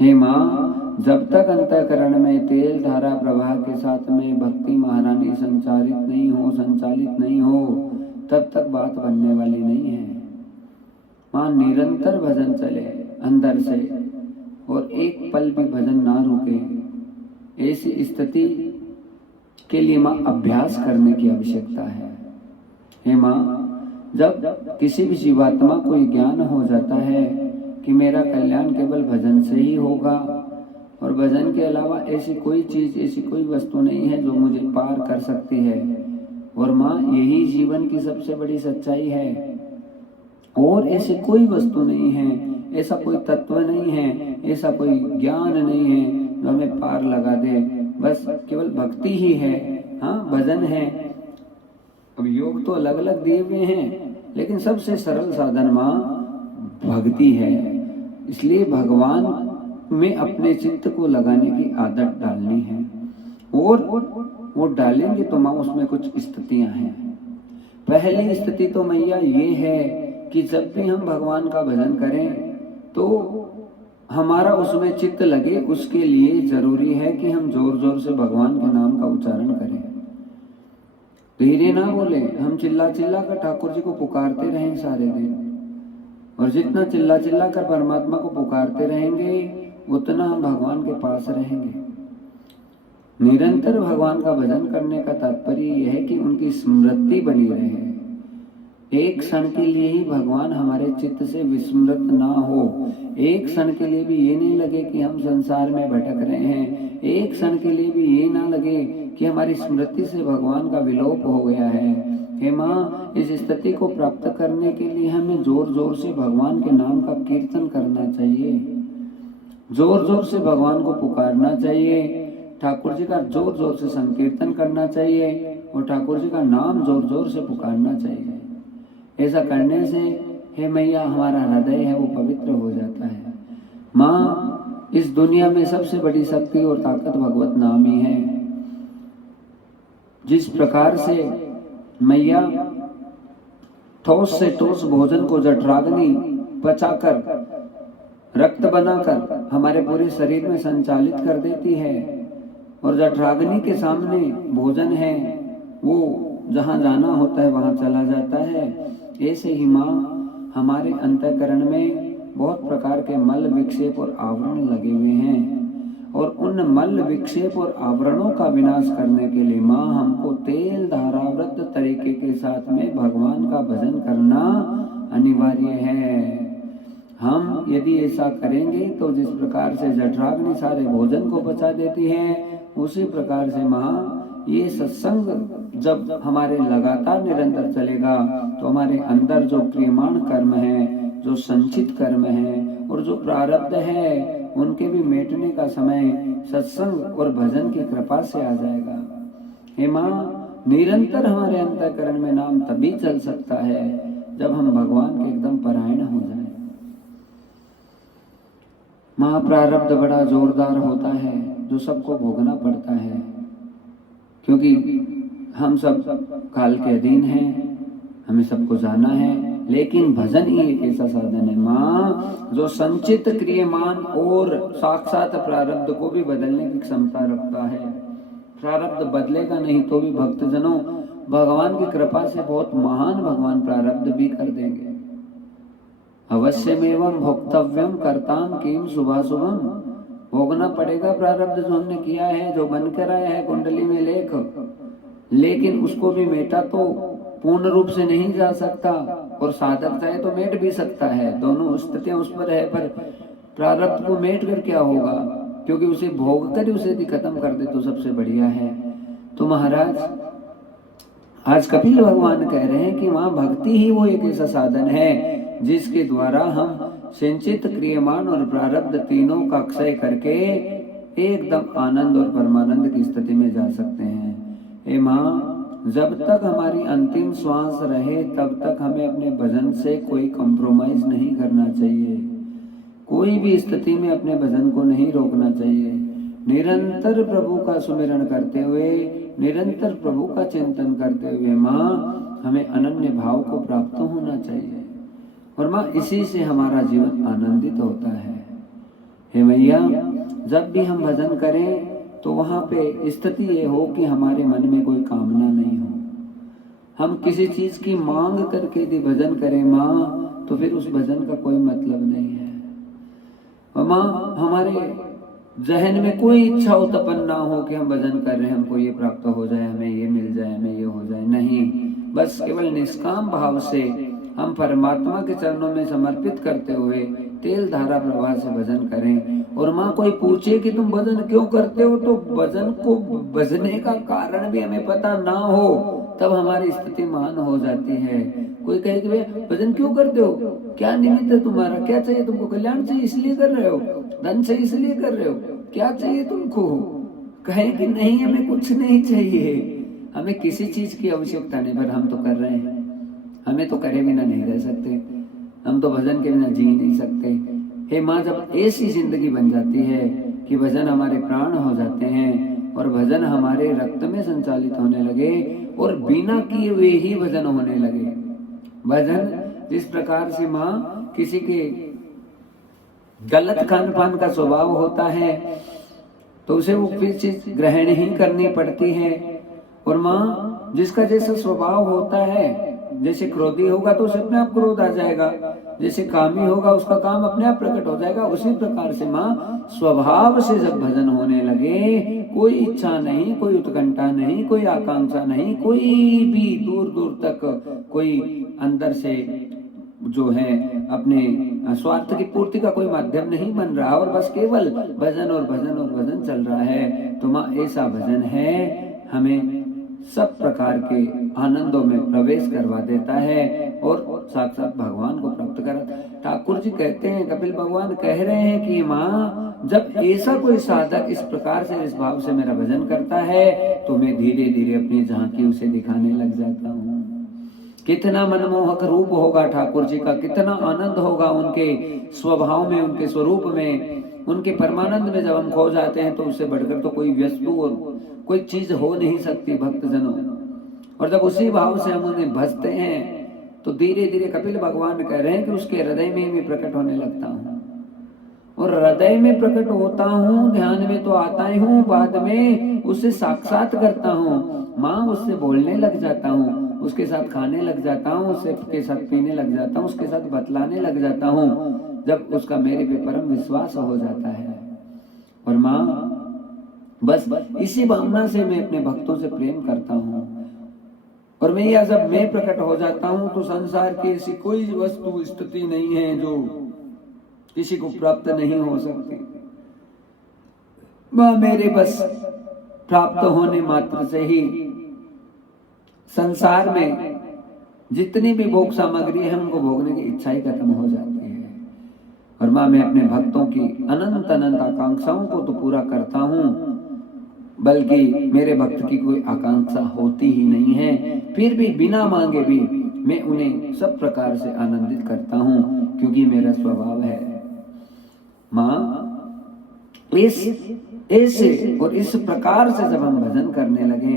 हे माँ, जब तक अंतःकरण में तेल धारा प्रवाह के साथ में भक्ति महारानी संचालित नहीं हो तब तक बात बनने वाली नहीं है। माँ, निरंतर भजन चले अंदर से और एक पल भी भजन ना रुके, ऐसी स्थिति के लिए माँ अभ्यास करने की आवश्यकता है। हे माँ, जब किसी भी जीवात्मा को ज्ञान हो जाता है कि मेरा कल्याण केवल भजन से ही होगा और भजन के अलावा ऐसी कोई चीज, ऐसी कोई वस्तु नहीं है जो मुझे पार कर सकती है, और माँ यही जीवन की सबसे बड़ी सच्चाई है। और ऐसी कोई वस्तु नहीं है, ऐसा कोई तत्व नहीं है, ऐसा कोई ज्ञान नहीं है जो हमें पार लगा दे। बस केवल भक्ति ही है। हाँ, भजन है। अब योग तो अलग अलग दिए हुए हैं, लेकिन सबसे सरल साधन माँ भक्ति है। इसलिए भगवान में अपने चित्त को लगाने की आदत डालनी है, और वो डालेंगे तो माँ उसमें कुछ स्थितियां हैं। पहली स्थिति तो मैया ये है कि जब भी हम भगवान का भजन करें तो हमारा उसमें चित्त लगे। उसके लिए जरूरी है कि हम जोर जोर से भगवान के नाम का उच्चारण करें, धीरे ना बोले। हम चिल्ला चिल्ला कर ठाकुर जी को पुकारते रहें सारे दिन, और जितना चिल्ला चिल्ला कर परमात्मा को पुकारते रहेंगे उतना हम भगवान के पास रहेंगे। निरंतर भगवान का भजन करने का तात्पर्य यह है कि उनकी स्मृति बनी रहे। एक क्षण के लिए ही भगवान हमारे चित्त से विस्मृत ना हो। एक क्षण के लिए भी ये नहीं लगे कि हम संसार में भटक रहे हैं। एक क्षण के लिए भी ये ना लगे कि हमारी स्मृति से भगवान का विलोप हो गया है। हे माँ, इस स्थिति को प्राप्त करने के लिए हमें जोर जोर से भगवान के नाम का कीर्तन करना चाहिए, जोर जोर से भगवान को पुकारना चाहिए, ठाकुर जी का जोर जोर से संकीर्तन करना चाहिए, और ठाकुर जी का नाम जोर जोर से पुकारना चाहिए। ऐसा करने से हे मैया हमारा हृदय है वो पवित्र हो जाता है। माँ, इस दुनिया में सबसे बड़ी शक्ति और ताकत भगवत नाम ही है। जिस प्रकार से मैया ठोस से ठोस भोजन को जठराग्नि पचाकर रक्त बनाकर हमारे पूरे शरीर में संचालित कर देती है, और जठराग्नि के सामने भोजन है वो जहाँ जाना होता है वहाँ चला जाता है। ऐसे ही माँ हमारे अंतःकरण में बहुत प्रकार के मल विक्षेप और आवरण लगे हुए हैं, और उन मल विक्षेप और आवरणों का विनाश करने के लिए माँ हमको तेल धारावृत तरीके के साथ में भगवान का भजन करना अनिवार्य है। हम यदि ऐसा करेंगे तो जिस प्रकार से जठराग्नि सारे भोजन को बचा देती है, उसी प्रकार से माँ ये सत्संग जब हमारे लगातार निरंतर चलेगा तो हमारे अंदर जो क्रियमाण कर्म है, जो संचित कर्म है और जो प्रारब्ध है, उनके भी मिटने का समय सत्संग और भजन की कृपा से आ जाएगा। हे माँ, निरंतर हमारे अंतःकरण में नाम तभी चल सकता है जब हम भगवान के एकदम परायण हो जाए। माँ, प्रारब्ध बड़ा जोरदार होता है जो सबको भोगना पड़ता है, क्योंकि हम सब काल के अधीन हैं, हमें सबको जाना है। लेकिन भजन ही एक ऐसा साधन है माँ जो संचित क्रियमान और साक्षात प्रारब्ध को भी बदलने की क्षमता रखता है। प्रारब्ध बदलेगा नहीं तो भी भक्तजनों भगवान की कृपा से बहुत महान भगवान प्रारब्ध भी कर देंगे। अवश्यमेवं भोक्तव्यम कर्ताम किम शुभाशुभम, भोगना पड़ेगा प्रारब्ध जो हमने किया है, जो बन कर आया है कुंडली में लेख, लेकिन उसको भी मेटा तो पूर्ण रूप से नहीं जा सकता, और साधक चाहे तो मेट भी सकता है। दोनों स्थितियां उस पर है, पर प्रारब्ध को मेट कर क्या होगा, क्योंकि उसे भोग कर उसे यदि खत्म कर दे तो सबसे बढ़िया है। तो महाराज आज कपिल भगवान कह रहे हैं कि वहां भक्ति ही वो एक ऐसा साधन है जिसके द्वारा हम संचित क्रियमान और प्रारब्ध तीनों का क्षय करके एकदम आनंद और परमानंद की स्थिति में जा सकते हैं। हे माँ, जब तक हमारी अंतिम श्वास रहे तब तक हमें अपने भजन से कोई कॉम्प्रोमाइज नहीं करना चाहिए। कोई भी स्थिति में अपने भजन को नहीं रोकना चाहिए। निरंतर प्रभु का सुमिरन करते हुए, निरंतर प्रभु का चिंतन करते हुए माँ हमें अनन्य भाव को प्राप्त होना चाहिए, और माँ इसी से हमारा जीवन आनंदित होता है। हे मैया, जब भी हम भजन करें तो वहाँ पे स्थिति ये हो कि हमारे मन में कोई कामना नहीं हो। हम किसी चीज की मांग करके यदि भजन करें माँ, तो फिर उस भजन का कोई मतलब नहीं है। और माँ, हमारे जहन में कोई इच्छा उत्पन्न ना हो कि हम भजन कर रहे हैं, हमको ये प्राप्त हो जाए, हमें ये मिल जाए, हमें ये हो जाए। नहीं, बस केवल निष्काम भाव से हम परमात्मा के चरणों में समर्पित करते हुए तेल धारा प्रवाह से भजन करें, और माँ कोई पूछे कि तुम भजन क्यों करते हो, तो भजन को भजने का कारण भी हमें पता ना हो तब हमारी स्थिति महान हो जाती है। कोई कहे कि भैया भजन क्यों करते हो, क्या निमित्त है तुम्हारा, क्या चाहिए तुमको, कल्याण चाहिए इसलिए कर रहे हो, धन चाहिए इसलिए कर रहे हो, क्या चाहिए तुमको, कहे कि नहीं हमें कुछ नहीं चाहिए, हमें किसी चीज की आवश्यकता नहीं, पर हम तो कर रहे हैं, हमें तो करे बिना नहीं रह सकते, हम तो भजन के बिना जी नहीं सकते। हे माँ, जब ऐसी जिंदगी बन जाती है कि भजन हमारे प्राण हो जाते हैं और भजन हमारे रक्त में संचालित होने लगे और बिना किए हुए ही भजन होने लगे। भजन जिस प्रकार से माँ किसी के गलत खान पान का स्वभाव होता है तो उसे वो फिर चीज ग्रहण ही करनी पड़ती है, और माँ जिसका जैसा स्वभाव होता है, जैसे क्रोधी होगा तो उसे अपने आप क्रोध आ जाएगा, जैसे कामी होगा उसका काम अपने आप प्रकट हो जाएगा। उसी प्रकार से माँ स्वभाव से जब भजन होने लगे, कोई इच्छा नहीं, कोई उत्कंठा नहीं, कोई आकांक्षा नहीं, कोई भी दूर दूर तक कोई अंदर से जो है अपने स्वार्थ की पूर्ति का कोई माध्यम नहीं बन रहा, और बस केवल भजन और भजन और भजन चल रहा है, तो माँ ऐसा भजन है हमें सब प्रकार के आनंदों में प्रवेश करवा देता है और साक्षात भगवान को प्राप्त करा। ठाकुर जी कहते हैं, कपिल भगवान कह रहे हैं कि माँ जब ऐसा कोई साधक इस प्रकार से इस भाव से मेरा भजन करता है तो मैं धीरे धीरे अपनी झांकी उसे दिखाने लग जाता हूँ। कितना मनमोहक रूप होगा ठाकुर जी का, कितना आनंद होगा उनके स्वभाव में, उनके स्वरूप में, उनके परमानंद में जब हम खो जाते हैं तो उससे बढ़कर तो कोई वस्तु और कोई चीज हो नहीं सकती भक्तजनों। और जब उसी भाव से हम उन्हें भजते हैं तो धीरे धीरे कपिल भगवान कह रहे हैं कि उसके हृदय में मैं प्रकट होने लगता हूँ, और हृदय में प्रकट होता हूँ, ध्यान में तो आता ही हूँ, बाद में उससे साक्षात करता हूँ। माँ उससे बोलने लग जाता हूँ, उसके साथ खाने लग जाता हूँ, उसके साथ पीने लग जाता हूँ, उसके साथ बतलाने लग जाता हूँ, जब उसका मेरे पे परम विश्वास हो जाता है। और माँ बस इसी भावना से मैं अपने भक्तों से प्रेम करता हूँ, और मैं यह जब मैं प्रकट हो जाता हूँ तो संसार की ऐसी कोई वस्तु स्थिति नहीं है जो किसी को प्राप्त नहीं हो सकती। माँ मेरे बस प्राप्त होने मात्र से ही संसार में जितनी भी भोग सामग्री है उनको भोगने की इच्छा ही खत्म हो जाती है। और माँ मैं अपने भक्तों की अनंत अनंत आकांक्षाओं को तो पूरा करता हूँ, बल्कि मेरे भक्त की कोई आकांक्षा होती ही नहीं है, फिर भी बिना मांगे भी मैं उन्हें सब प्रकार से आनंदित करता हूँ, क्योंकि मेरा स्वभाव है। माँ ऐसे और इस प्रकार से जब हम भजन करने लगे,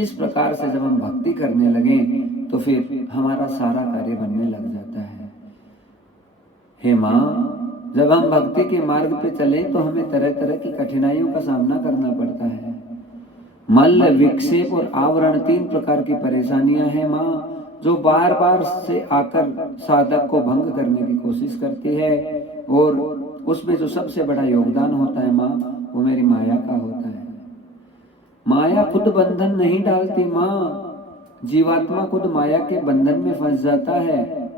इस प्रकार से जब हम भक्ति करने लगे, तो फिर हमारा सारा कार्य बनने लग जाता है। हे माँ, जब हम भक्ति के मार्ग पे चले तो हमें तरह तरह की कठिनाइयों का सामना करना पड़ता है। मल्ल, विक्षेप और आवरण, 3 प्रकार की परेशानियां हैं माँ, जो बार बार से आकर साधक को भंग करने की कोशिश करती है, और उसमें जो सबसे बड़ा योगदान होता है माँ, वो मेरी माया का होता है। माया खुद बंधन नहीं डालती माँ, जीवात्मा खुद माया के बंधन में फंस जाता है,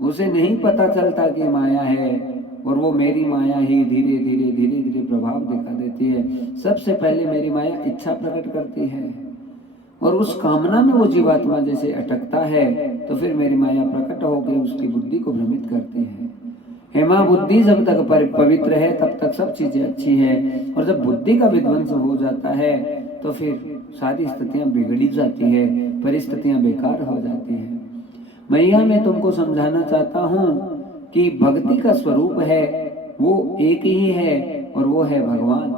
उसे नहीं पता चलता कि माया है, और वो मेरी माया ही धीरे धीरे धीरे धीरे प्रभाव दिखा देती है। सबसे पहले मेरी माया इच्छा प्रकट करती है, और उस कामना में वो जीवात्मा जैसे अटकता है, तो फिर मेरी माया प्रकट होकर उसकी बुद्धि को भ्रमित करती है। हे माँ, बुद्धि जब तक पवित्र है तब तक सब चीजें अच्छी है, और जब बुद्धि का विध्वंस हो जाता है तो फिर सारी स्थितियां बिगड़ी जाती है, परिस्थितियां बेकार हो जाती है। मैया मैं तुमको समझाना चाहता हूँ कि भक्ति का स्वरूप है वो एक ही है, और वो है भगवान।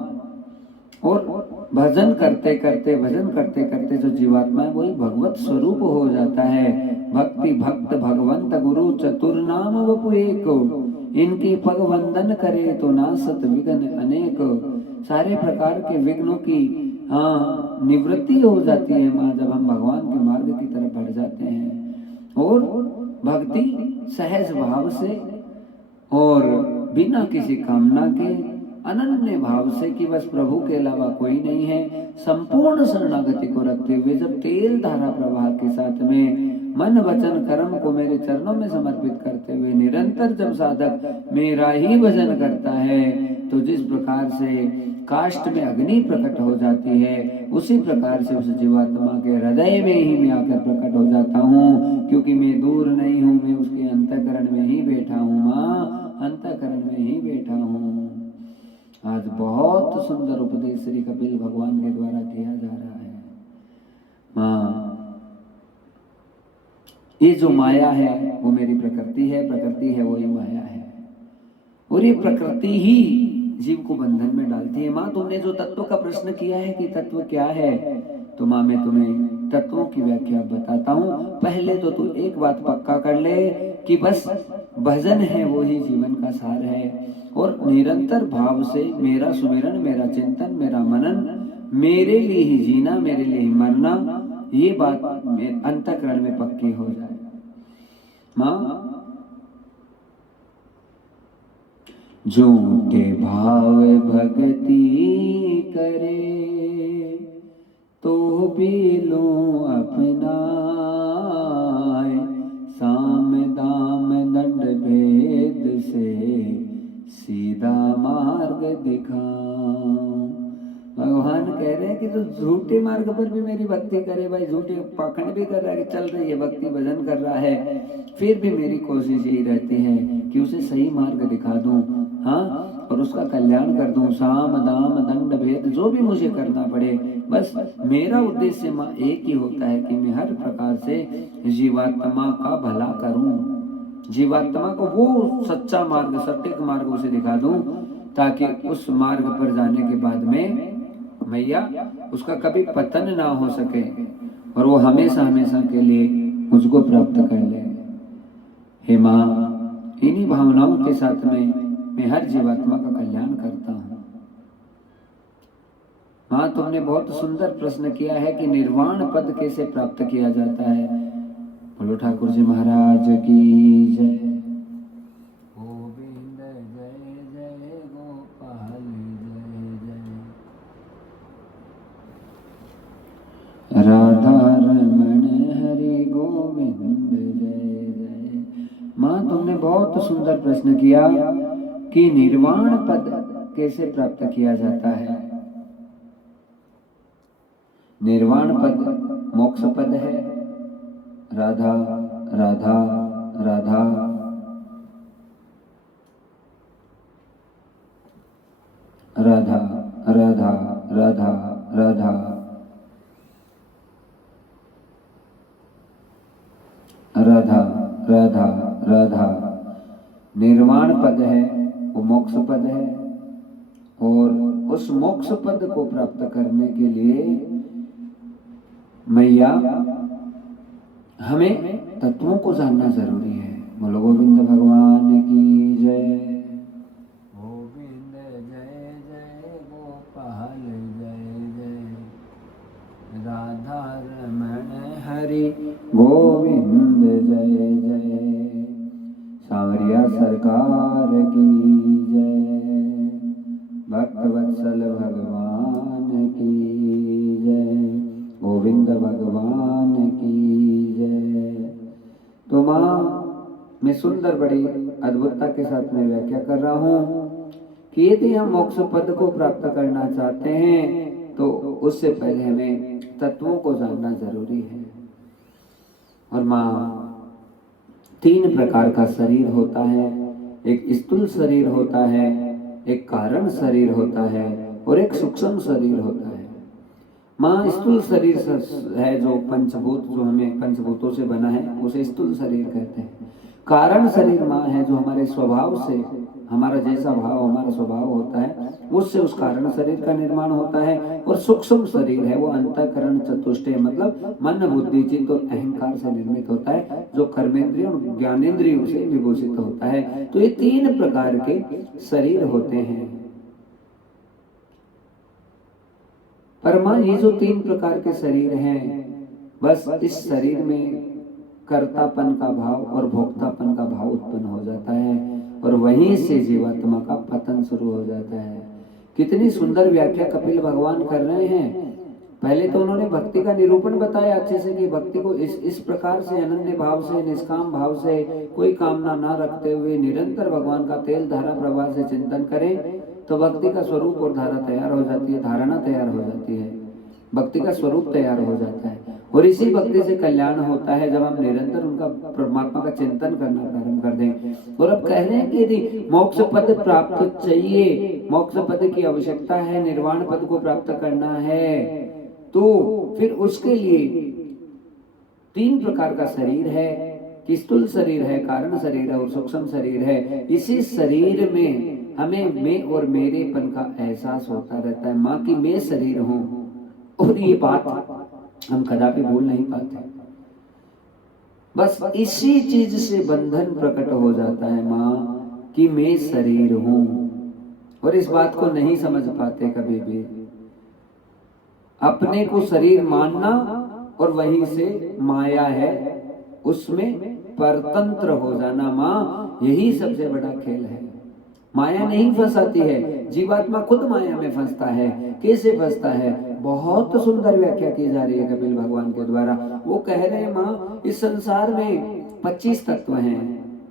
और भजन करते करते जो जीवात्मा है वही भगवत स्वरूप हो जाता है। भक्ति भक्त भगवंत गुरु चतुर्नाम वपु एक, इनकी पग वंदन करे तो नासत विघ्न अनेक। सारे प्रकार के विघ्नों की निवृत्ति हो जाती है माँ, जब हम भगवान के मार्ग की तरफ बढ़ जाते हैं, और भक्ति सहज भाव से और बिना किसी कामना के अनन्य भाव से कि बस प्रभु के अलावा कोई नहीं है, संपूर्ण शरणागति को रखते हुए जब तेल धारा प्रवाह के साथ में मन वचन कर्म को मेरे चरणों में समर्पित करते हुए निरंतर जब साधक मेरा ही भजन करता है तो जिस प्रकार से काष्ठ में अग्नि प्रकट हो जाती है उसी प्रकार से उस जीवात्मा के हृदय में ही मैं आकर प्रकट हो जाता हूँ, क्योंकि मैं दूर नहीं हूँ, मैं उसके अंतःकरण में ही बैठा हूँ। माँ, अंतःकरण में ही बैठा हूँ। आज बहुत सुंदर उपदेश श्री कपिल भगवान के द्वारा किया जा रहा है। माँ, ये जो माया है वो मेरी प्रकृति है, प्रकृति है वही माया है, और ये प्रकृति ही जीव को बंधन में डालती है। माँ, तुमने जो तत्व का प्रश्न किया है कि तत्व क्या है, तो माँ मैं तुम्हें तत्वों की व्याख्या बताता हूँ। पहले तो तू एक बात पक्का कर ले कि बस भजन है वो ही जीवन का सार है, और निरंतर भाव से मेरा सुमिरन, मेरा चिंतन, मेरा मनन, मेरे लिए ही जीना, मेरे लिए ही मरना, ये बात अंतःकरण में पक्की हो जाए। माँ, झूठे भाव भक्ति करे तो भी लो अपनाए, साम दाम दंड भेद से सीधा मार्ग दिखाओ। भगवान कह रहे हैं कि तो झूठे मार्ग पर भी मेरी भक्ति करे। भाई झूठे पाखंड भी कर रहा है कि चल रही है भक्ति, भजन कर रहा है, फिर भी मेरी कोशिश यही रहती है कि उसे सही मार्ग दिखा दूं, हाँ, और उसका कल्याण कर दूं। साम दाम दंड भेद जो भी मुझे करना पड़े, बस मेरा उद्देश्य माँ एक ही होता है कि मैं हर प्रकार से जीवात्मा का भला करूं, जीवात्मा को वो सच्चा मार्ग, सटीक मार्ग उसे दिखा दूं, ताकि उस मार्ग पर जाने के बाद में मैया उसका कभी पतन ना हो सके और वो हमेशा हमेशा के लिए मुझको प्राप्त कर ले। हे माँ, इन्हीं भावनाओं के साथ में मैं हर जीवात्मा का कल्याण करता हूँ। माँ, तुमने बहुत सुंदर प्रश्न किया है कि निर्वाण पद कैसे प्राप्त किया जाता है। बोलो ठाकुर जी महाराज की जय। गोविंद जय जय गोपाल जय जय, राधा रमण हरि गोविंद जय जय। माँ, तुमने बहुत सुंदर प्रश्न किया कि निर्वाण पद कैसे प्राप्त किया जाता है। निर्वाण पद मोक्ष पद है। राधा राधा राधा, राधा राधा राधा राधा, राधा राधा राधा, निर्वाण पद है वो मोक्ष पद है। और उस मोक्ष पद को प्राप्त करने के लिए मैया हमें तत्वों को जानना जरूरी है। बोलो गोविंद भगवान की जय। गोविंद जय जय गोपाल जय जय, राधा रमण हरि गोविंद जय जय, सांवरिया सरकार की जय, भक्त वत्सल भगवान की जय, गोविंद भगवान की जय। तो माँ, मैं सुंदर बड़ी अद्भुतता के साथ में व्याख्या कर रहा हूँ कि यदि हम मोक्ष पद को प्राप्त करना चाहते हैं तो उससे पहले हमें तत्वों को जानना जरूरी है। और माँ, 3 प्रकार का शरीर होता है। एक स्थूल शरीर होता है, एक कारण शरीर होता है, और एक सूक्ष्म शरीर होता है। माँ, स्थूल शरीर है जो पंचभूत, जो हमें पंचभूतों से बना है, उसे स्थूल शरीर कहते हैं। कारण शरीर माँ है जो हमारे स्वभाव से, हमारा जैसा भाव, हमारा स्वभाव होता है, उससे उस कारण शरीर का निर्माण होता है। और सूक्ष्म शरीर है वो अंतःकरण चतुष्टय, मतलब मन बुद्धि चित्त और अहंकार से निर्मित होता है, जो कर्मेंद्रियों और ज्ञानेंद्रियों से विभूषित होता है। तो ये 3 प्रकार के शरीर होते हैं। पर माँ, ये जो 3 प्रकार के शरीर हैं, बस इस शरीर में कर्तापन का भाव और भोक्तापन का भाव उत्पन्न हो जाता है, और वहीं से जीवात्मा का पतन शुरू हो जाता है। कितनी सुंदर व्याख्या कपिल भगवान कर रहे हैं पहले तो उन्होंने भक्ति का निरूपण बताया अच्छे से कि भक्ति को इस प्रकार से अनन्य भाव से, निष्काम भाव से, कोई कामना ना रखते हुए निरंतर भगवान का तेल धारा प्रवाह से चिंतन करें तो भक्ति का स्वरूप और धारा तैयार हो जाती है, धारणा तैयार हो जाती है, भक्ति का स्वरूप तैयार हो जाता है। और इसी भक्ति से कल्याण होता है जब हम निरंतर उनका परमात्मा का चिंतन करना प्रारंभ कर दें। और अब कह रहे हैं कि यदि मोक्ष पद प्राप्त चाहिए, मोक्ष पद की आवश्यकता है, निर्वाण पद को प्राप्त करना है, तो फिर उसके लिए 3 प्रकार का शरीर है कि स्थूल शरीर है, कारण शरीर है और सूक्ष्म शरीर है। इसी शरीर में हमें मैं और मेरेपन का एहसास होता रहता है, माँ की मैं शरीर हूँ। और ये बात हम कदापि भूल नहीं पाते। बस इसी चीज से बंधन प्रकट हो जाता है माँ कि मैं शरीर हूं, और इस बात को नहीं समझ पाते कभी भी। अपने को शरीर मानना और वहीं से माया है उसमें परतंत्र हो जाना माँ, यही सबसे बड़ा खेल है। माया नहीं फंसाती है, जीवात्मा खुद माया में फंसता है। कैसे फंसता है? बहुत सुंदर व्याख्या की जा रही है कपिल भगवान के द्वारा। वो कह रहे हैं माँ, इस संसार में 25 तत्व हैं।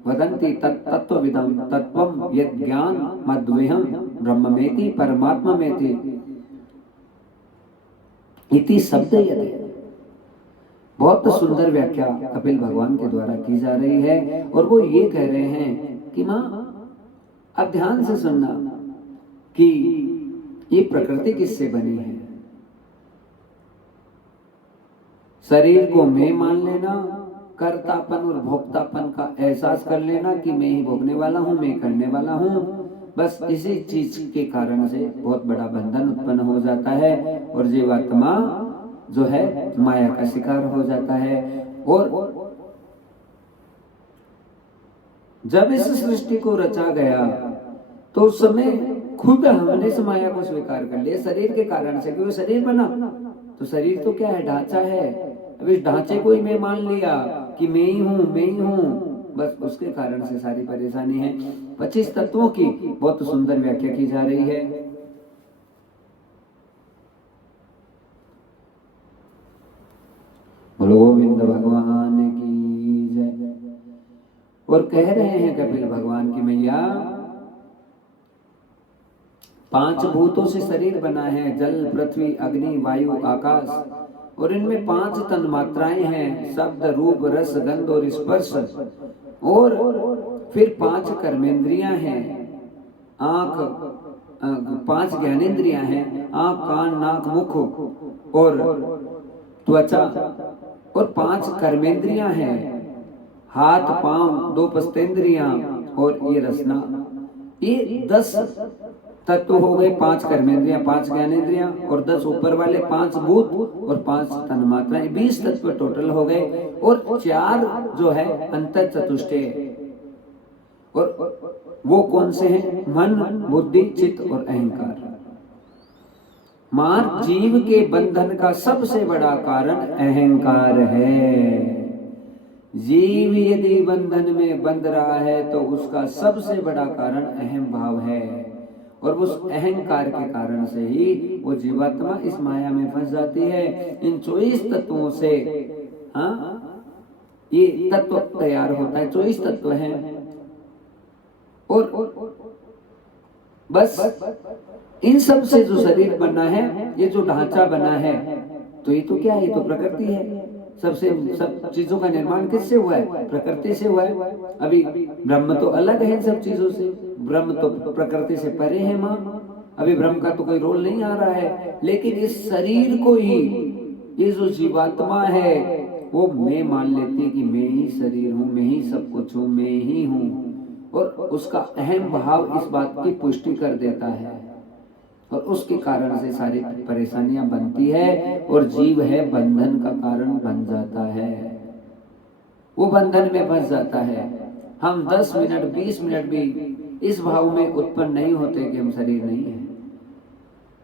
वदंती तत्त्वविदं तत्वम यद ज्ञान मद्वेहम ब्रह्ममेति परमात्ममेति इति शब्द यदि। बहुत सुंदर व्याख्या कपिल भगवान के द्वारा की जा रही है। और वो ये कह रहे हैं कि माँ अब ध्यान से सुनना कि ये प्रकृति किससे बनी है। शरीर को मैं मान लेना, कर्तापन और भोक्तापन का एहसास कर लेना कि मैं ही भोगने वाला हूं, मैं करने वाला हूं। बस इसी चीज के कारण से बहुत बड़ा बंधन उत्पन्न हो जाता है और जीवात्मा जो है माया का शिकार हो जाता है। और जब इस सृष्टि को रचा गया तो उस समय खुद हमने इस माया को स्वीकार कर लिया शरीर के कारण से, क्योंकि शरीर बना तो शरीर तो क्या है, ढांचा है। अब इस ढांचे को ही मैं मान लिया कि मैं ही हूं, मैं ही हूं, बस उसके कारण से सारी परेशानी है। 25 तत्वों की बहुत सुंदर व्याख्या की जा रही है। बोलो गोविंद भगवान की जय। और कह रहे हैं कपिल भगवान की मैया 5 भूतों से शरीर बना है, जल, पृथ्वी, अग्नि, वायु, आकाश। और इनमें 5 तन्मात्राएं हैं, शब्द, रूप, रस, गंध और स्पर्श। और फिर 5 कर्मेंद्रियां हैं, आंख, 5 ज्ञानेंद्रियां हैं, आंख, कान, नाक, मुख और त्वचा। और 5 कर्मेंद्रियां हैं, हाथ, पांव, 2 पस्तेंद्रियां और ये रसना। ये 10 तत्व हो गए, 5 कर्मेंद्रियां, 5 ज्ञानेंद्रियां और 10 ऊपर वाले 5 भूत और 5 तन्मात्राएं, 20 तत्व टोटल हो गए। और 4 जो है अंतर चतुष्टय। और वो कौन से हैं? मन, बुद्धि, चित्त और अहंकार। मार जीव के बंधन का सबसे बड़ा कारण अहंकार है। जीव यदि बंधन में बंध रहा है तो उसका सबसे बड़ा कारण अहम भाव है। और उस अहंकार के कारण से ही वो जीवात्मा इस माया में फंस जाती है। इन 24 तत्वों से ये तत्व तैयार होता है, 24 तत्व हैं। और बस इन सब से जो शरीर बना है, ये जो ढांचा बना है, तो ये तो क्या है? ये तो प्रकृति है। सब चीजों का निर्माण किससे हुआ है? प्रकृति से हुआ है। अभी ब्रह्म तो अलग है इन सब चीजों से, ब्रह्म तो प्रकृति से परे है माँ। अभी ब्रह्म का तो कोई रोल नहीं आ रहा है, लेकिन इस शरीर को ही ये जो जीवात्मा है वो मैं मान लेती है कि मैं ही शरीर हूँ, मैं ही सब कुछ हूँ, मैं ही हूँ। और उसका अहम भाव इस बात की पुष्टि कर देता है और उसके कारण से सारी परेशानियां बनती है और जीव है बंधन का कारण बन जाता है। वो बंधन में फंस जाता है। हम 10 मिनट 20 मिनट भी इस भाव में उत्पन्न नहीं होते कि हम शरीर नहीं है।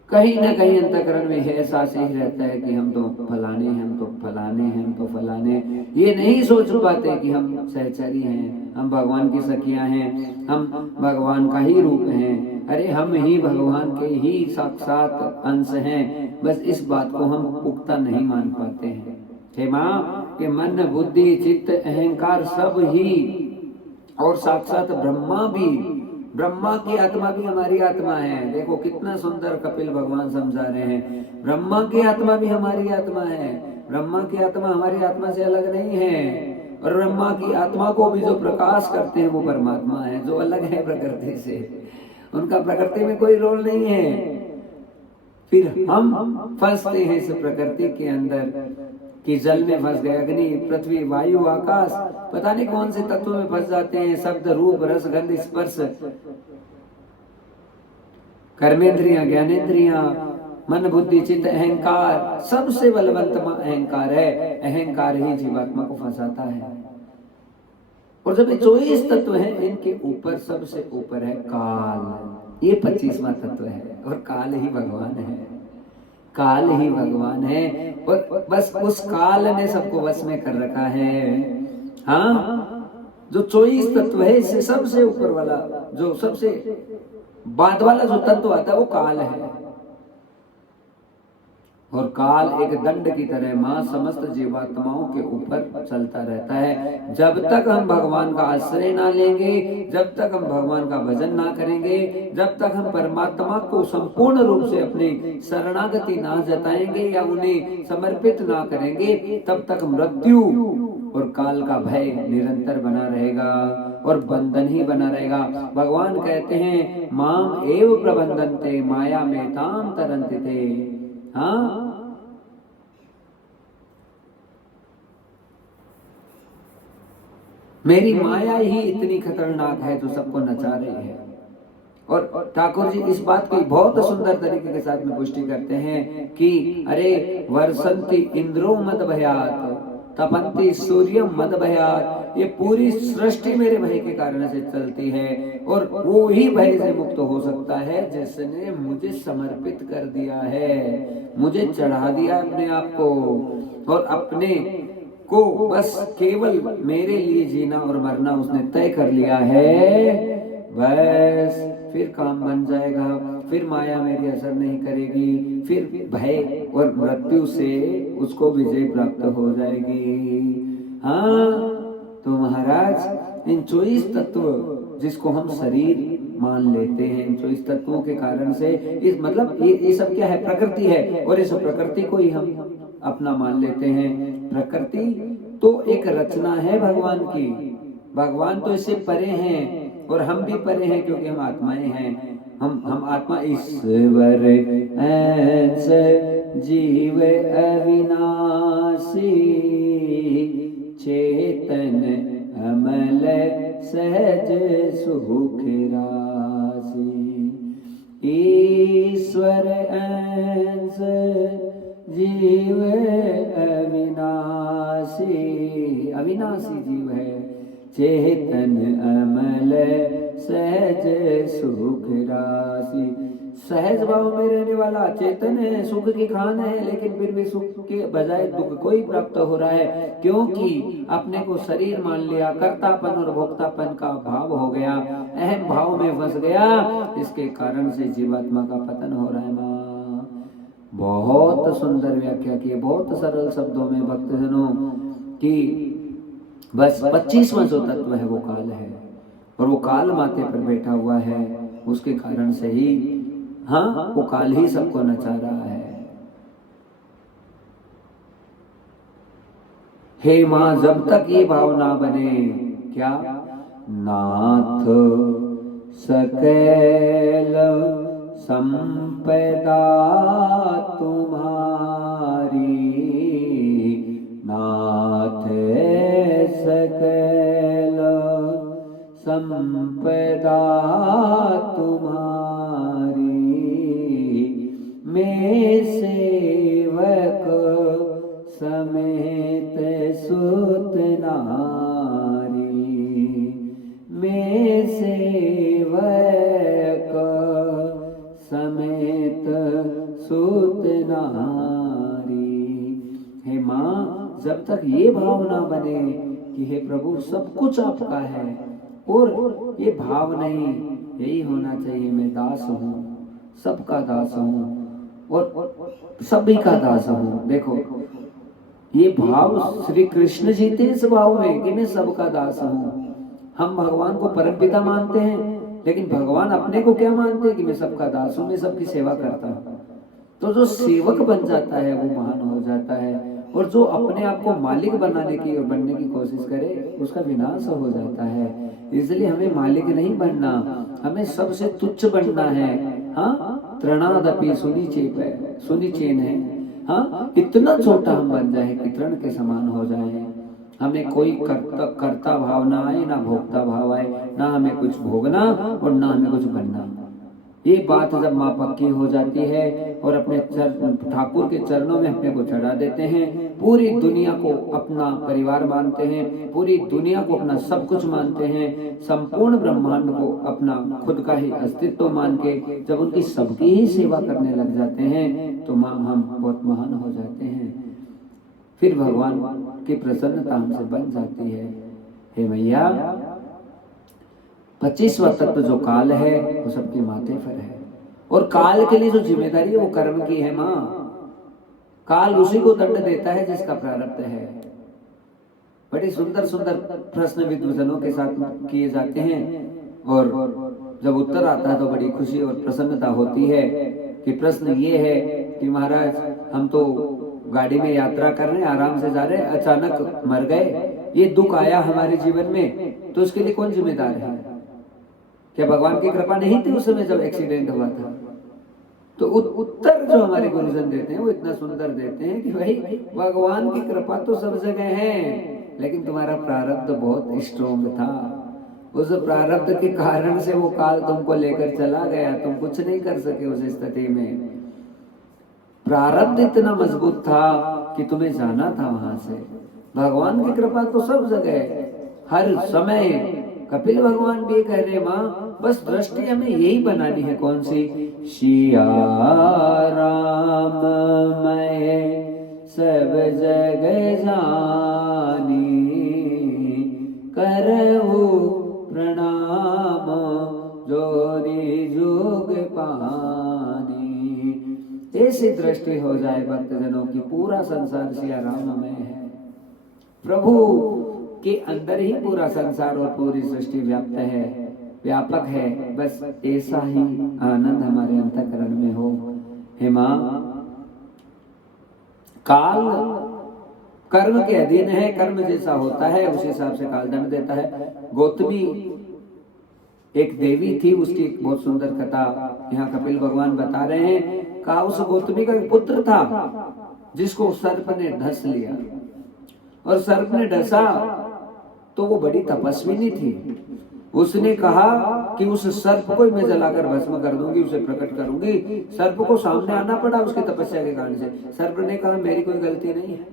कहीं ना कहीं अंतःकरण में एहसास ही रहता है कि हम तो फलाने हैं, हम तो फलाने हैं, हम तो फलाने। ये नहीं सोच पाते कि हम सहचरी हैं, हम भगवान की सखियां हैं, हम भगवान का ही रूप हैं। अरे हम ही भगवान के ही साक्षात अंश हैं। बस इस बात को हम पुख्ता नहीं मान पाते हैं। हे माँ, के मन बुद्धि चित्त अहंकार सब ही, और साक्षात ब्रह्मा भी, ब्रह्मा की आत्मा भी हमारी आत्मा है। देखो कितना सुंदर कपिल भगवान समझा रहे हैं, ब्रह्मा की आत्मा भी हमारी आत्मा है। ब्रह्मा की आत्मा हमारी आत्मा से अलग नहीं है। और ब्रह्मा की आत्मा को भी जो प्रकाश करते हैं वो परमात्मा है, जो अलग है प्रकृति से। उनका प्रकृति में कोई रोल नहीं है। फिर हम फंसते हैं इस प्रकृति के अंदर कि जल में फंस गए, अग्नि पृथ्वी वायु आकाश, पता नहीं कौन से तत्व में फंस जाते हैं। शब्द रूप रस गंध स्पर्श, कर्मेंद्रियां ज्ञानेंद्रियां, मन बुद्धि चित्त अहंकार, सबसे बलवंत अहंकार है। अहंकार ही जीवात्मा को फंसाता है। और जब 24 तत्व हैं, इनके ऊपर सबसे ऊपर है काल। ये 25वां तत्व है, और काल ही भगवान है। काल ही भगवान है, और बस उस काल ने सबको वश में कर रखा है। हाँ, जो 24 तत्व है, इससे सबसे ऊपर वाला, जो सबसे बाद वाला जो तत्व आता है वो काल है। और काल एक दंड की तरह मां समस्त जीवात्माओं के ऊपर चलता रहता है। जब तक हम भगवान का आश्रय ना लेंगे, जब तक हम भगवान का भजन ना करेंगे, जब तक हम परमात्मा को संपूर्ण रूप से अपनी शरणागति ना जताएंगे या उन्हें समर्पित ना करेंगे, तब तक मृत्यु और काल का भय निरंतर बना रहेगा और बंधन ही बना रहेगा। भगवान कहते हैं, माम एव प्रबंधन्ते माया में ताम तरन्ते थे। हाँ, मेरी माया ही इतनी खतरनाक है जो सबको नचा रही है। और ठाकुर जी इस बात की बहुत सुंदर तरीके के साथ में पुष्टि करते हैं कि अरे वर्षंती इंद्रो मद भयात तपंती सूर्य मद भयात। ये पूरी सृष्टि मेरे भय के कारण से चलती है, और वो ही भय से मुक्त हो सकता है जिसने मुझे समर्पित कर दिया है, मुझे चढ़ा दिया अपने आप को, और अपने को बस केवल मेरे लिए जीना और मरना उसने तय कर लिया है। बस फिर काम बन जाएगा, फिर माया मेरी असर नहीं करेगी, फिर भय और मृत्यु से उसको विजय प्राप्त हो जाएगी। हाँ, तो महाराज इन 24 तत्व जिसको हम शरीर मान लेते हैं, इन 24 तत्वों के कारण से इस मतलब ये सब क्या है, प्रकृति है, और इस प्रकृति को ही हम अपना मान लेते हैं। प्रकृति तो एक रचना है भगवान की, भगवान तो इससे परे हैं और हम भी परे हैं क्योंकि हम आत्माएं हैं। हम आत्मा ईश्वर ऐसे जीव अविनाशी चेतन अमल सहज सुख राशि। ईश्वर ऐसे जीव अविनाशी, अविनाशी जीव है, चेतन अमल सहज सुख राशि। सहज भाव में रहने वाला चेतन है, सुख की खान है, लेकिन फिर भी सुख के बजाय दुख को ही प्राप्त हो रहा है, क्योंकि अपने को शरीर मान लिया, कर्तापन और भोक्तापन का भाव हो गया, अहम भाव में फंस गया। इसके कारण से जीवात्मा का पतन हो रहा है। माँ बहुत सुंदर व्याख्या की है, बहुत सरल शब्दों में भक्तजनों की। बस 25वां जो तत्व है वो काल है, और वो काल माथे पर बैठा हुआ है, उसके कारण से ही हाँ वो काल ही सबको नचा रहा है। हे मां, जब तक ये भाव ना बने, क्या नाथ सकल संपदा तुम्हारी, नाथ सकल संपदा तुम्हारी, मैं सेवक समेत सुत नारी, मैं सेवक समेत जब तक ये भाव ना बने कि हे प्रभु सब कुछ आपका है, और ये भाव नहीं, यही होना चाहिए मैं दास हूँ, सबका दास हूँ और सभी का दास हूँ। देखो ये भाव श्री कृष्ण जी थे इस भाव में कि मैं सबका दास हूँ। हम भगवान को परमपिता मानते हैं, लेकिन भगवान अपने को क्या मानते हैं कि मैं सबका दास हूँ, मैं सबकी सेवा करता हूँ। तो जो सेवक बन जाता है वो महान हो जाता है, और जो अपने आप को मालिक बनाने की और बनने की कोशिश करे उसका विनाश हो जाता है। इसलिए हमें मालिक नहीं बनना, हमें सबसे तुच्छ बनना है। हाँ, तृणादपि सुनिचेन है। हाँ, इतना छोटा हम बन जाए कि तृण के समान हो जाए। हमें कोई कर्ता भाव ना आए, ना भोक्ता भाव आए, ना हमें कुछ भोगना और ना हमें कुछ बनना। ये बात जब माँ पक्की हो जाती है और अपने ठाकुर के चरणों में अपने को चढ़ा देते हैं, पूरी दुनिया को अपना परिवार मानते हैं, पूरी दुनिया को अपना सब कुछ मानते हैं, संपूर्ण ब्रह्मांड को अपना खुद का ही अस्तित्व मान के जब उनकी सबकी ही सेवा करने लग जाते हैं तो हम बहुत महान हो जाते हैं। फिर भगवान की प्रसन्नता हमसे बन जाती है। हे मैया, 25वां तत्व जो काल है वो सबके माथे पर है, और काल के लिए जो जिम्मेदारी है वो कर्म की है। माँ, काल उसी को दंड देता है जिसका प्रारब्ध है। बड़ी सुंदर सुंदर प्रश्न विद्वजनों के साथ किए जाते हैं, और जब उत्तर आता है तो बड़ी खुशी और प्रसन्नता होती है कि प्रश्न ये है कि महाराज हम तो गाड़ी में यात्रा कर रहे हैं, आराम से जा रहे हैं, अचानक मर गए, ये दुख आया हमारे जीवन में, तो उसके लिए कौन जिम्मेदार है? क्या भगवान की कृपा नहीं थी उस समय जब एक्सीडेंट हुआ था? तो उत्तर जो हमारे गुरुजन देते हैं वो इतना सुंदर देते हैं कि भाई भगवान की कृपा तो सब जगह है, लेकिन तुम्हारा प्रारब्ध बहुत स्ट्रोंग था। उस प्रारब्ध के कारण से वो काल तुमको लेकर चला गया, तुम कुछ नहीं कर सके उस स्थिति में। प्रारब्ध इतना मजबूत था कि तुम्हें जाना था वहां से। भगवान की कृपा तो सब जगह, हर समय। कपिल भगवान भी कह रहे माँ, बस दृष्टि हमें यही बनानी है, कौन सी? सिया राम मैं सब जगह जानी, करहु प्रणाम जोरी जोग पानी। ऐसी दृष्टि हो जाए भक्तजनों की, पूरा संसार सिया राम में है, प्रभु के अंदर ही पूरा संसार और पूरी सृष्टि व्याप्त है, व्यापक है। बस ऐसा ही आनंद हमारे अंतःकरण में हो। हे मां, काल कर्म के अधीन है, कर्म जैसा होता है उस हिसाब से काल दंड देता है। गौतमी एक देवी थी, उसकी एक बहुत सुंदर कथा यहाँ कपिल भगवान बता रहे हैं। कहा उस गौतमी का एक पुत्र था जिसको सर्प ने ढस लिया, और सर्प ने ढसा तो वो बड़ी तपस्विनी थी। उसने कहा कि उस सर्प को मैं जलाकर भस्म कर दूंगी, उसे प्रकट करूंगी। सर्प को सामने आना पड़ा उसकी तपस्या के कारण से। सर्प ने कहा मेरी कोई गलती नहीं है,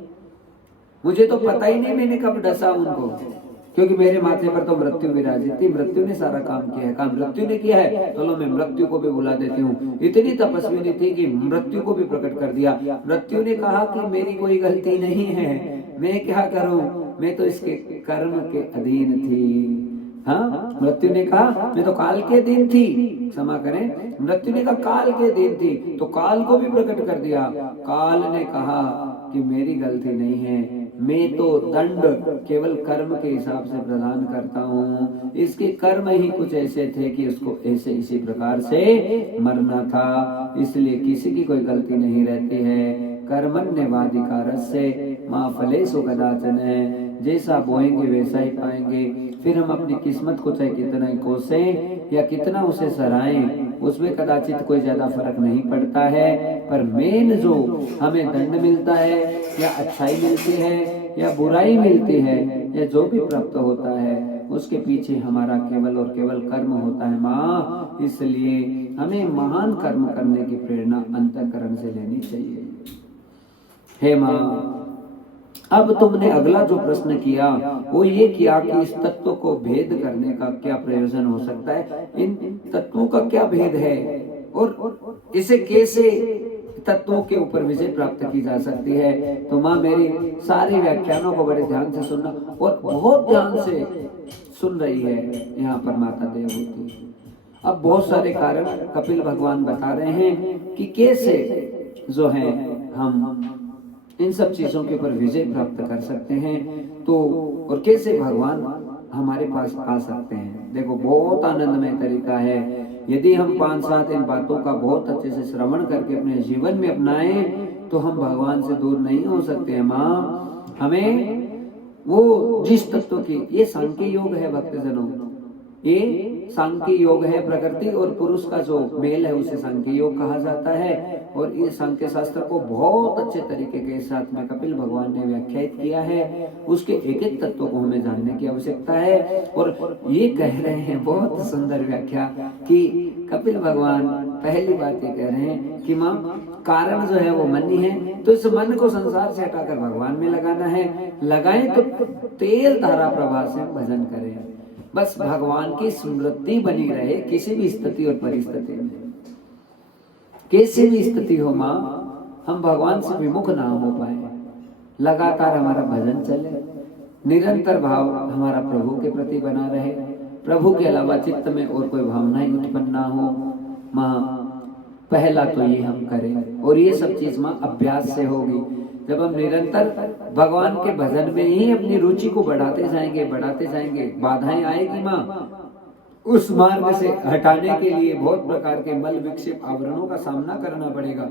मुझे तो पता ही नहीं मैंने कब डसा उनको, क्योंकि मेरे माथे पर तो मृत्यु विराजित थी, मृत्यु ने सारा काम किया है, काम मृत्यु ने किया है, चलो मैं मृत्यु को भी बुला देती हूँ। इतनी तपस्विनी थी कि मृत्यु को भी प्रकट कर दिया। मृत्यु ने कहा कि मेरी कोई गलती नहीं है, मैं क्या करूं, मैं तो इसके कर्म के अधीन थी। हाँ, मृत्यु ने कहा मैं तो काल के अधीन थी, क्षमा करें, मृत्यु ने कहा काल के अधीन थी, तो काल को भी प्रकट कर दिया। काल ने कहा कि मेरी गलती नहीं है, मैं तो दंड केवल कर्म के हिसाब से प्रदान करता हूँ। इसके कर्म ही कुछ ऐसे थे कि उसको ऐसे इसी प्रकार से मरना था, इसलिए किसी की कोई गलती नहीं रहती है। कर्मण्यवाधिकारस्य मा फलेषु कदाचन, जैसा बोएंगे वैसा ही पाएंगे। फिर हम अपनी किस्मत को चाहे कितना ही कोसें या कितना उसे सराहें, उसमें कदाचित कोई ज्यादा फर्क नहीं पड़ता है। पर मेन जो हमें दंड मिलता है या अच्छाई मिलती है या बुराई मिलती है या जो भी प्राप्त होता है, उसके पीछे हमारा केवल और केवल कर्म होता है माँ। इसलिए हमें महान कर्म करने की प्रेरणा अंतःकरण से लेनी चाहिए। हे माँ, अब तुमने अगला जो प्रश्न किया वो ये किया कि इस तत्व को भेद करने का क्या प्रयोजन हो सकता है, इन तत्वों का क्या भेद है और इसे कैसे तत्वों के ऊपर विजय प्राप्त की जा सकती है। तो माँ मेरी सारी व्याख्यानों को बड़े ध्यान से सुनना, और बहुत ध्यान से सुन रही है यहाँ पर माता देवहूति। अब बहुत सारे कारण कपिल भगवान बता रहे हैं कि कैसे जो है हम इन सब चीजों के ऊपर विजय प्राप्त कर सकते हैं, तो और कैसे भगवान हमारे पास आ सकते हैं। देखो बहुत आनंदमय तरीका है। यदि हम 5-7 इन बातों का बहुत अच्छे से श्रवण करके अपने जीवन में अपनाएं तो हम भगवान से दूर नहीं हो सकते हैं। माँ हमें वो जिस तत्व की, ये सांख्य योग है भक्तजनों, ये सांख्य योग है। प्रकृति और पुरुष का जो मेल है उसे सांख्य योग कहा जाता है। और ये सांख्य शास्त्र को बहुत अच्छे तरीके के साथ में कपिल भगवान ने व्याख्यायित किया है। उसके एक एक तत्व को हमें जानने की आवश्यकता है। और ये कह रहे हैं बहुत सुंदर व्याख्या कि कपिल भगवान पहली बात ये कह रहे हैं कि माँ कारण जो है वो मन ही है, तो इस मन को संसार से हटाकर भगवान में लगाना है। लगाएं तो तेल धारा प्रवाह से भजन करें, बस भगवान की स्मृति बनी रहे किसी भी स्थिति और परिस्थिति में। कैसी भी स्थिति हो माँ, हम भगवान से विमुख ना हो पाए, लगातार हमारा भजन चले, निरंतर भाव हमारा प्रभु के प्रति बना रहे, प्रभु के अलावा चित्त में और कोई भावनाएं उत्पन्न ना हो। माँ पहला तो ये हम करें, और ये सब चीज माँ अभ्यास से होगी। जब हम निरंतर भगवान के भजन में ही अपनी रुचि को बढ़ाते जाएंगे, बाधाएं आएगी माँ, उस मार्ग से हटाने के लिए बहुत प्रकार के मल विक्षेप आवरणों का सामना करना पड़ेगा।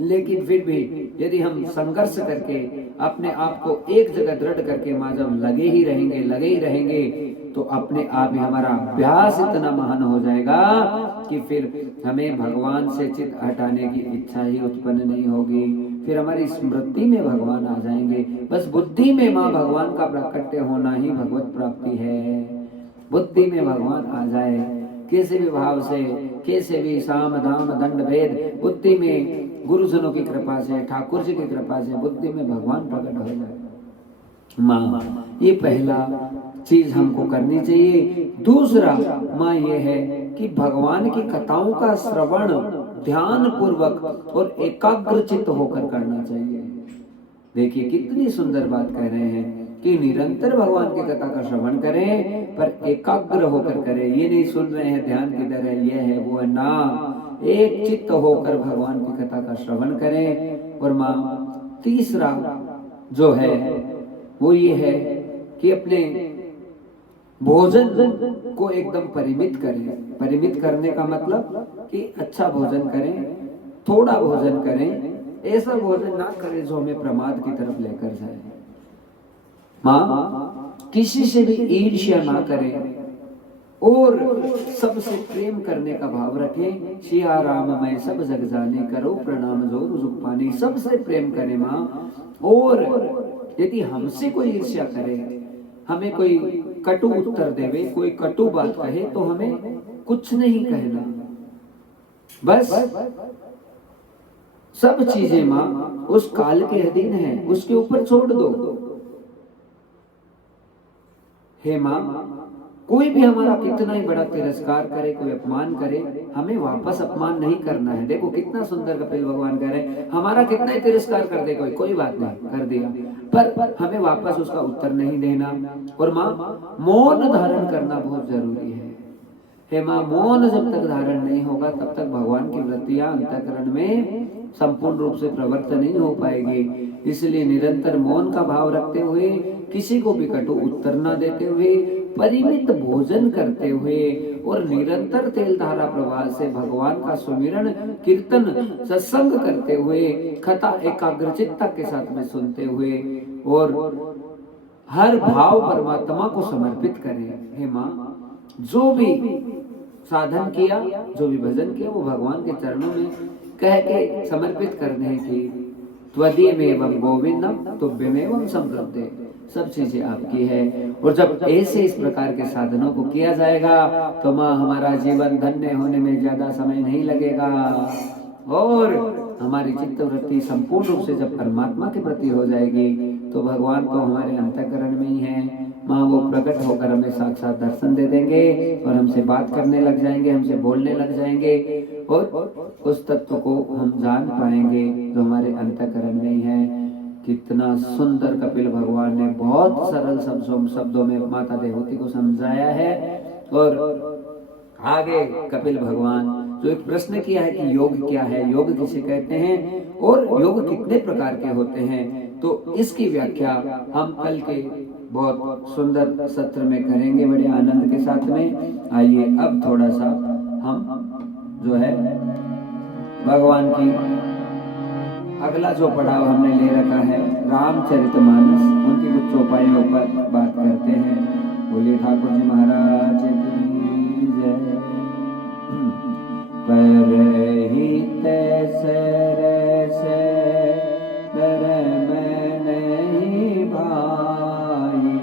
लेकिन फिर भी यदि हम संघर्ष करके अपने आप को एक जगह दृढ़ करके माँ जब लगे ही रहेंगे तो अपने आप ही हमारा अभ्यास इतना महान हो जाएगा कि फिर हमें भगवान से चित्त हटाने की इच्छा ही उत्पन्न नहीं होगी। फिर हमारी स्मृति में भगवान आ जाएंगे। बस बुद्धि में माँ भगवान का प्राकट्य होना ही भगवत प्राप्ति है। बुद्धि में भगवान आ जाए किसी भी भाव से, कैसे भी साम दाम दंड भेद, बुद्धि में गुरुजनों की कृपा से, ठाकुर जी की कृपा से बुद्धि में भगवान प्रकट हो जाए। माँ ये पहला चीज हमको करनी चाहिए। दूसरा माँ ये है कि भगवान की कथाओं का श्रवण ध्यान पूर्वक और एकाग्रचित्त होकर करना चाहिए। देखिए कितनी सुंदर बात कह रहे हैं कि निरंतर भगवान की कथा का श्रवण करें, पर एकाग्र होकर करें। ये नहीं सुन रहे हैं ध्यान किधर है, ये है वो है ना, एक चित्त होकर भगवान की कथा का श्रवण करें। और माँ तीसरा जो है वो ये है कि अपने भोजन को एकदम परिमित करें। परिमित करने का मतलब कि अच्छा भोजन करें, थोड़ा भोजन करें, ऐसा भोजन ना करें जो हमें प्रमाद की तरफ लेकर जाए। माँ किसी से भी ईर्ष्या ना करें और सबसे प्रेम करने का भाव रखें। सिया राम मैं सब जग जाने, करो प्रणाम जोर जुग पानी। सबसे प्रेम करें माँ। और यदि हमसे कोई ईर्ष्या करे, हमें कोई कटु उत्तर देवे, कोई कटु बात कहे, तो हमें कुछ नहीं कहना, बस सब चीजें माँ उस काल के अधीन है, उसके ऊपर छोड़ दो। हे माँ कोई भी हमारा कितना ही बड़ा तिरस्कार करे, कोई अपमान करे, हमें वापस अपमान नहीं करना है। देखो कितना सुंदर कपिल भगवान कह रहे हैं, हमारा कितना ही तिरस्कार कर दे कोई बात नहीं, कर दिया, पर हमें वापस उसका उत्तर नहीं देना। और माँ मौन धारण करना बहुत जरूरी है। हे माँ मौन जब तक धारण नहीं होगा तब तक भगवान की वृत्तियां अंतःकरण में संपूर्ण रूप से प्रवृत्त नहीं हो पाएगी। इसलिए निरंतर मौन का भाव रखते हुए, किसी को भी कटु उत्तर न देते हुए, परिमित भोजन करते हुए और निरंतर तेल धारा प्रवाह से भगवान का सुमिरन कीर्तन सत्संग करते हुए, कथा एकाग्रचित्ता के साथ में सुनते हुए और हर भाव परमात्मा को समर्पित करें। हे माँ जो भी साधन किया, जो भी भजन किया, वो भगवान के चरणों में कह के समर्पित करने की। त्वदीयमेवं गोविंदम तुभ्यमेवं संप्रपद्ये, सब चीजें आपकी है। और जब ऐसे इस प्रकार के साधनों को किया जाएगा तो माँ हमारा जीवन धन्य होने में ज्यादा समय नहीं लगेगा और हमारी चित्त वृत्ति संपूर्ण रूप से जब परमात्मा के प्रति हो जाएगी तो भगवान तो हमारे अंतःकरण में ही है। माँ वो प्रकट होकर हमें साक्षात दर्शन दे देंगे और हमसे बात करने लग जाएंगे, हमसे बोलने लग जाएंगे और उस तत्व को हम जान पाएंगे जो हमारे अंतःकरण में है। कितना सुंदर कपिल भगवान ने बहुत सरल शब्दों में माता देवहूति को समझाया है। और आगे कपिल भगवान जो एक प्रश्न किया है कि योग क्या है, योग किसे कहते हैं और योग कितने प्रकार के होते हैं, तो इसकी व्याख्या हम कल के बहुत सुंदर सत्र में करेंगे बड़े आनंद के साथ में। आइए अब थोड़ा सा हम जो है भगवान की अगला जो पड़ाव हमने ले रखा है रामचरितमानस, उनकी कुछ चौपाइयों पर बात करते हैं। बोलिए ठाकुर जी महाराज की जय। परहित सरस कर मैं नहीं भाई,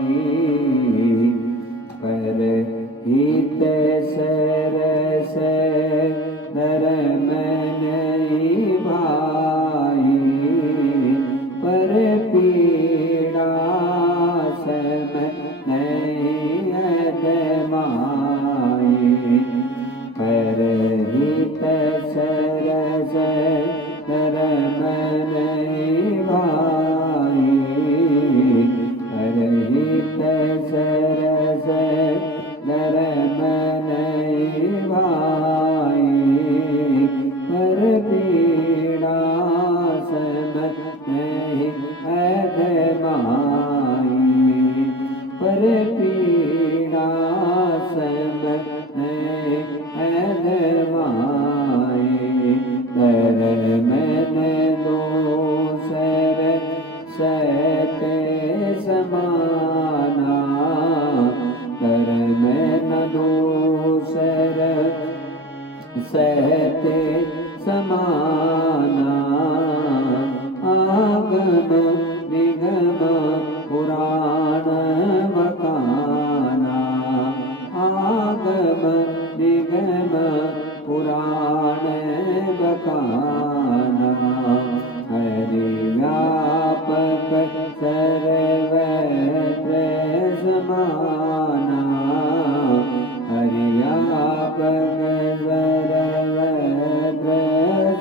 परहित सरस कर मैं नहीं भाई, पर पीड़ा सम नहीं अदमाई, परहित सरस कर मैं नहीं भाई, परहित सरस कर मैं नहीं भाई, पर पीड़ा सम नहीं अदमाई, पर पीड़ा सम नहीं अदमाई, कर मैंने दूसर सहते समाना, कर मैं न दूसर सहते समाना, आगम निगम पुराण बखाना, आगम निगम पुराण बखाना, हरि व्यापक सर्वत्र समाना, हरि व्यापक सर्वत्र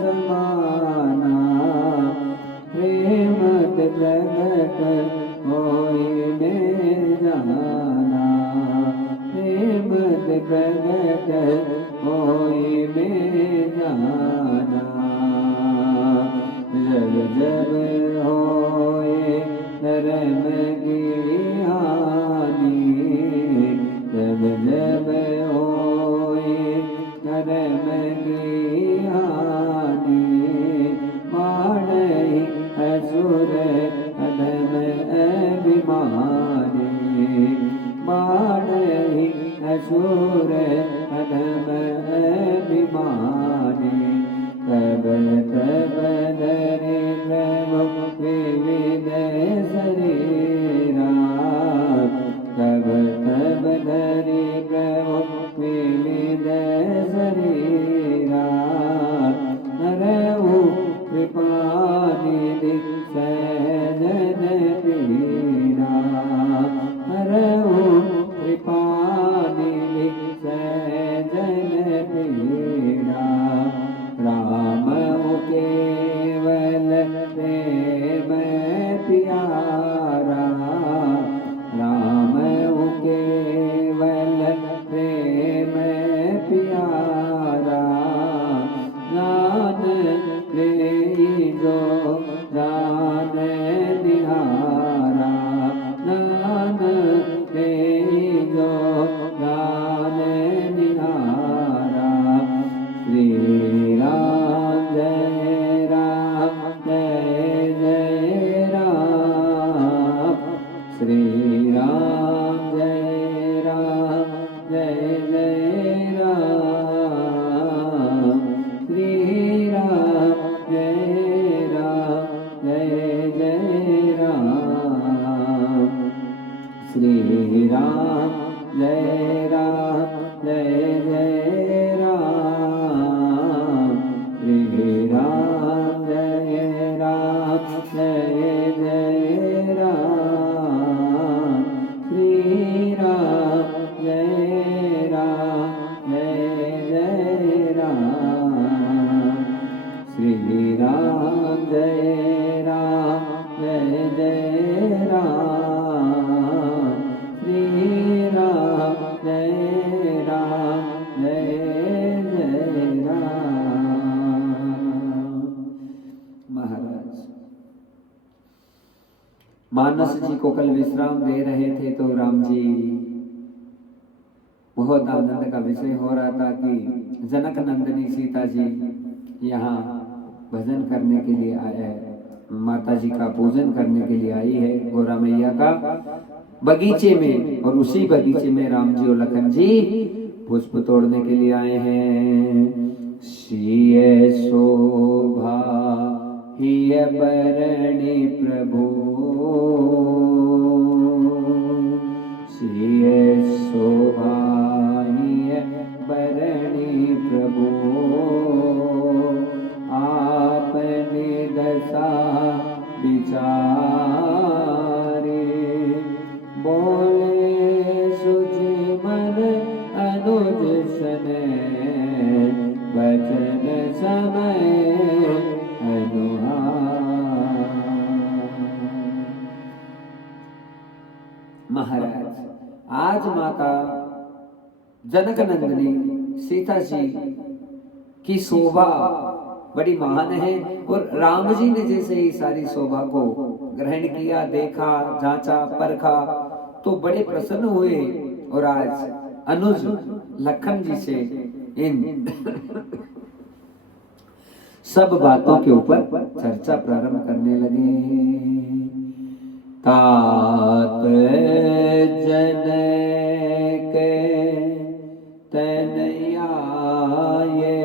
समाना, प्रेम प्रगट होई में जाना, प्रेम प्रगट होई में जाना, जब जब होए धर्म की हानि, जब जब होए धर्म की हानि, मानहि असुर अधम अभिमानी, मानहि असुर अधम अभिमानी, तब तब धरि प्रभु विविध शरीरा, तब तब धरि प्रभु विविध शरीरा, हरहु कृपा निधि सहजन पीड़ा, हरहु कृपा निधि सहजन पीड़ा, राम केवल प्रेम प्यारा, राम केवल प्रेम प्यारा, नान ले जो जान निहारा, नान ले जो जान निहारा, श्री राम जय राम जय जय राम, श्री राम जय जय राम, श्री राम जय जय राम, श्री राम जय जय राम, श्री राम जय जय राम, श्री राम जय जय राम। मानस जी को कल विश्राम दे रहे थे तो राम जी बहुत आनंद का विषय हो रहा था कि जनक नंदिनी सीता जी यहाँ भजन करने के लिए आए, माता जी का पूजन करने के लिए आई है गोरा मैया का बगीचे में, और उसी बगीचे में राम जी और लखन जी पुष्प तोड़ने के लिए आए हैं। सिय शोभा हिय बरणी प्रभु, सिय शोभा हिय बरणी प्रभु, आपने दशा विचारे, बोले सुचि मन अनुज सने, वचन समय महाराज, आज माता जनक नंदिनी सीता जी की शोभा बड़ी महान है, और राम जी ने जैसे ही सारी शोभा को ग्रहण किया, देखा, जांचा, परखा तो बड़े प्रसन्न हुए, और आज अनुज लखन जी से इन सब बातों के ऊपर चर्चा प्रारंभ करने लगे। तात जनक तनया ये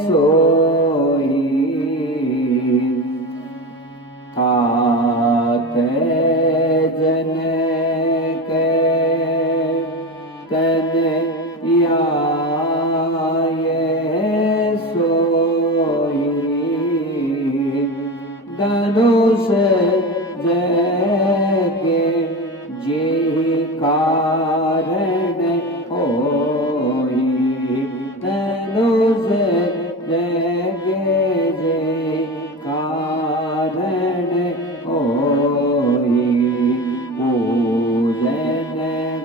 सोई, तात जनक तनया ये सोई, धनुष जगे जे कारण होई, धनुष जगे जे कारण होई, पूजन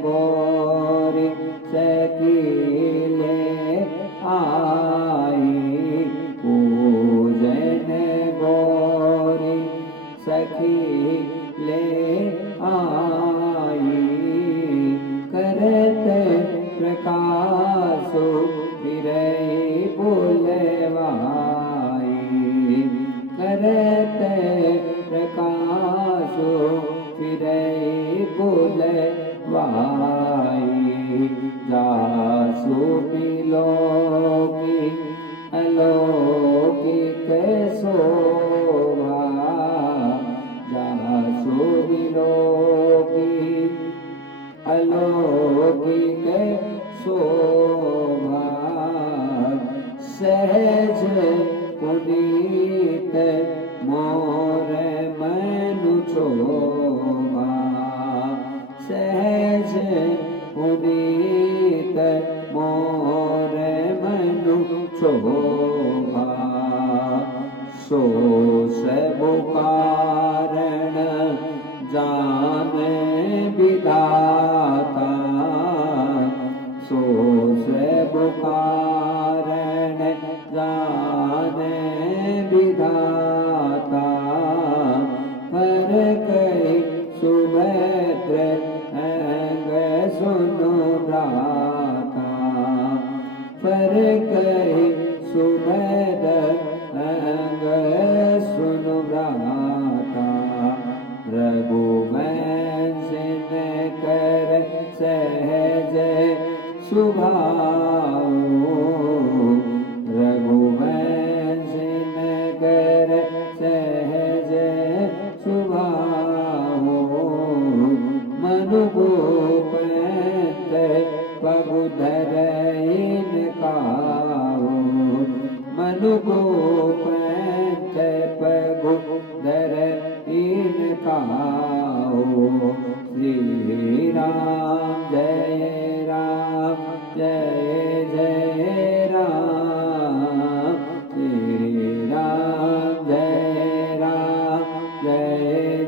गौरी सकीले आई, पूजन गौरी सखी ले आई, करत प्रकाशो फिरई बुलवाई, करत प्रकाशो फिरई बुलवाई, जासु बिलोकी अलौकिक शोभा, जासु बिलोकी अलौकिक शोभा, सहज पुनीत मोर मनु शोभा, सहज पुनीत मोर मनु शोभा, सो सब कारण जान विधाता, सो सब कारण जान विधाता, पर कई सुभद्र अंग सुनु भ्राता, पर कई सुभद्र अंग सुनु भ्राता, रघुवंश कर सहज सुभाओ, रघुवंश कर सहज सुभाओ, मनुगोप पगु धरइन काओ, मनुगोप पगु धरइन काओ, श्री राम जय राम जय जय राम, श्री राम जय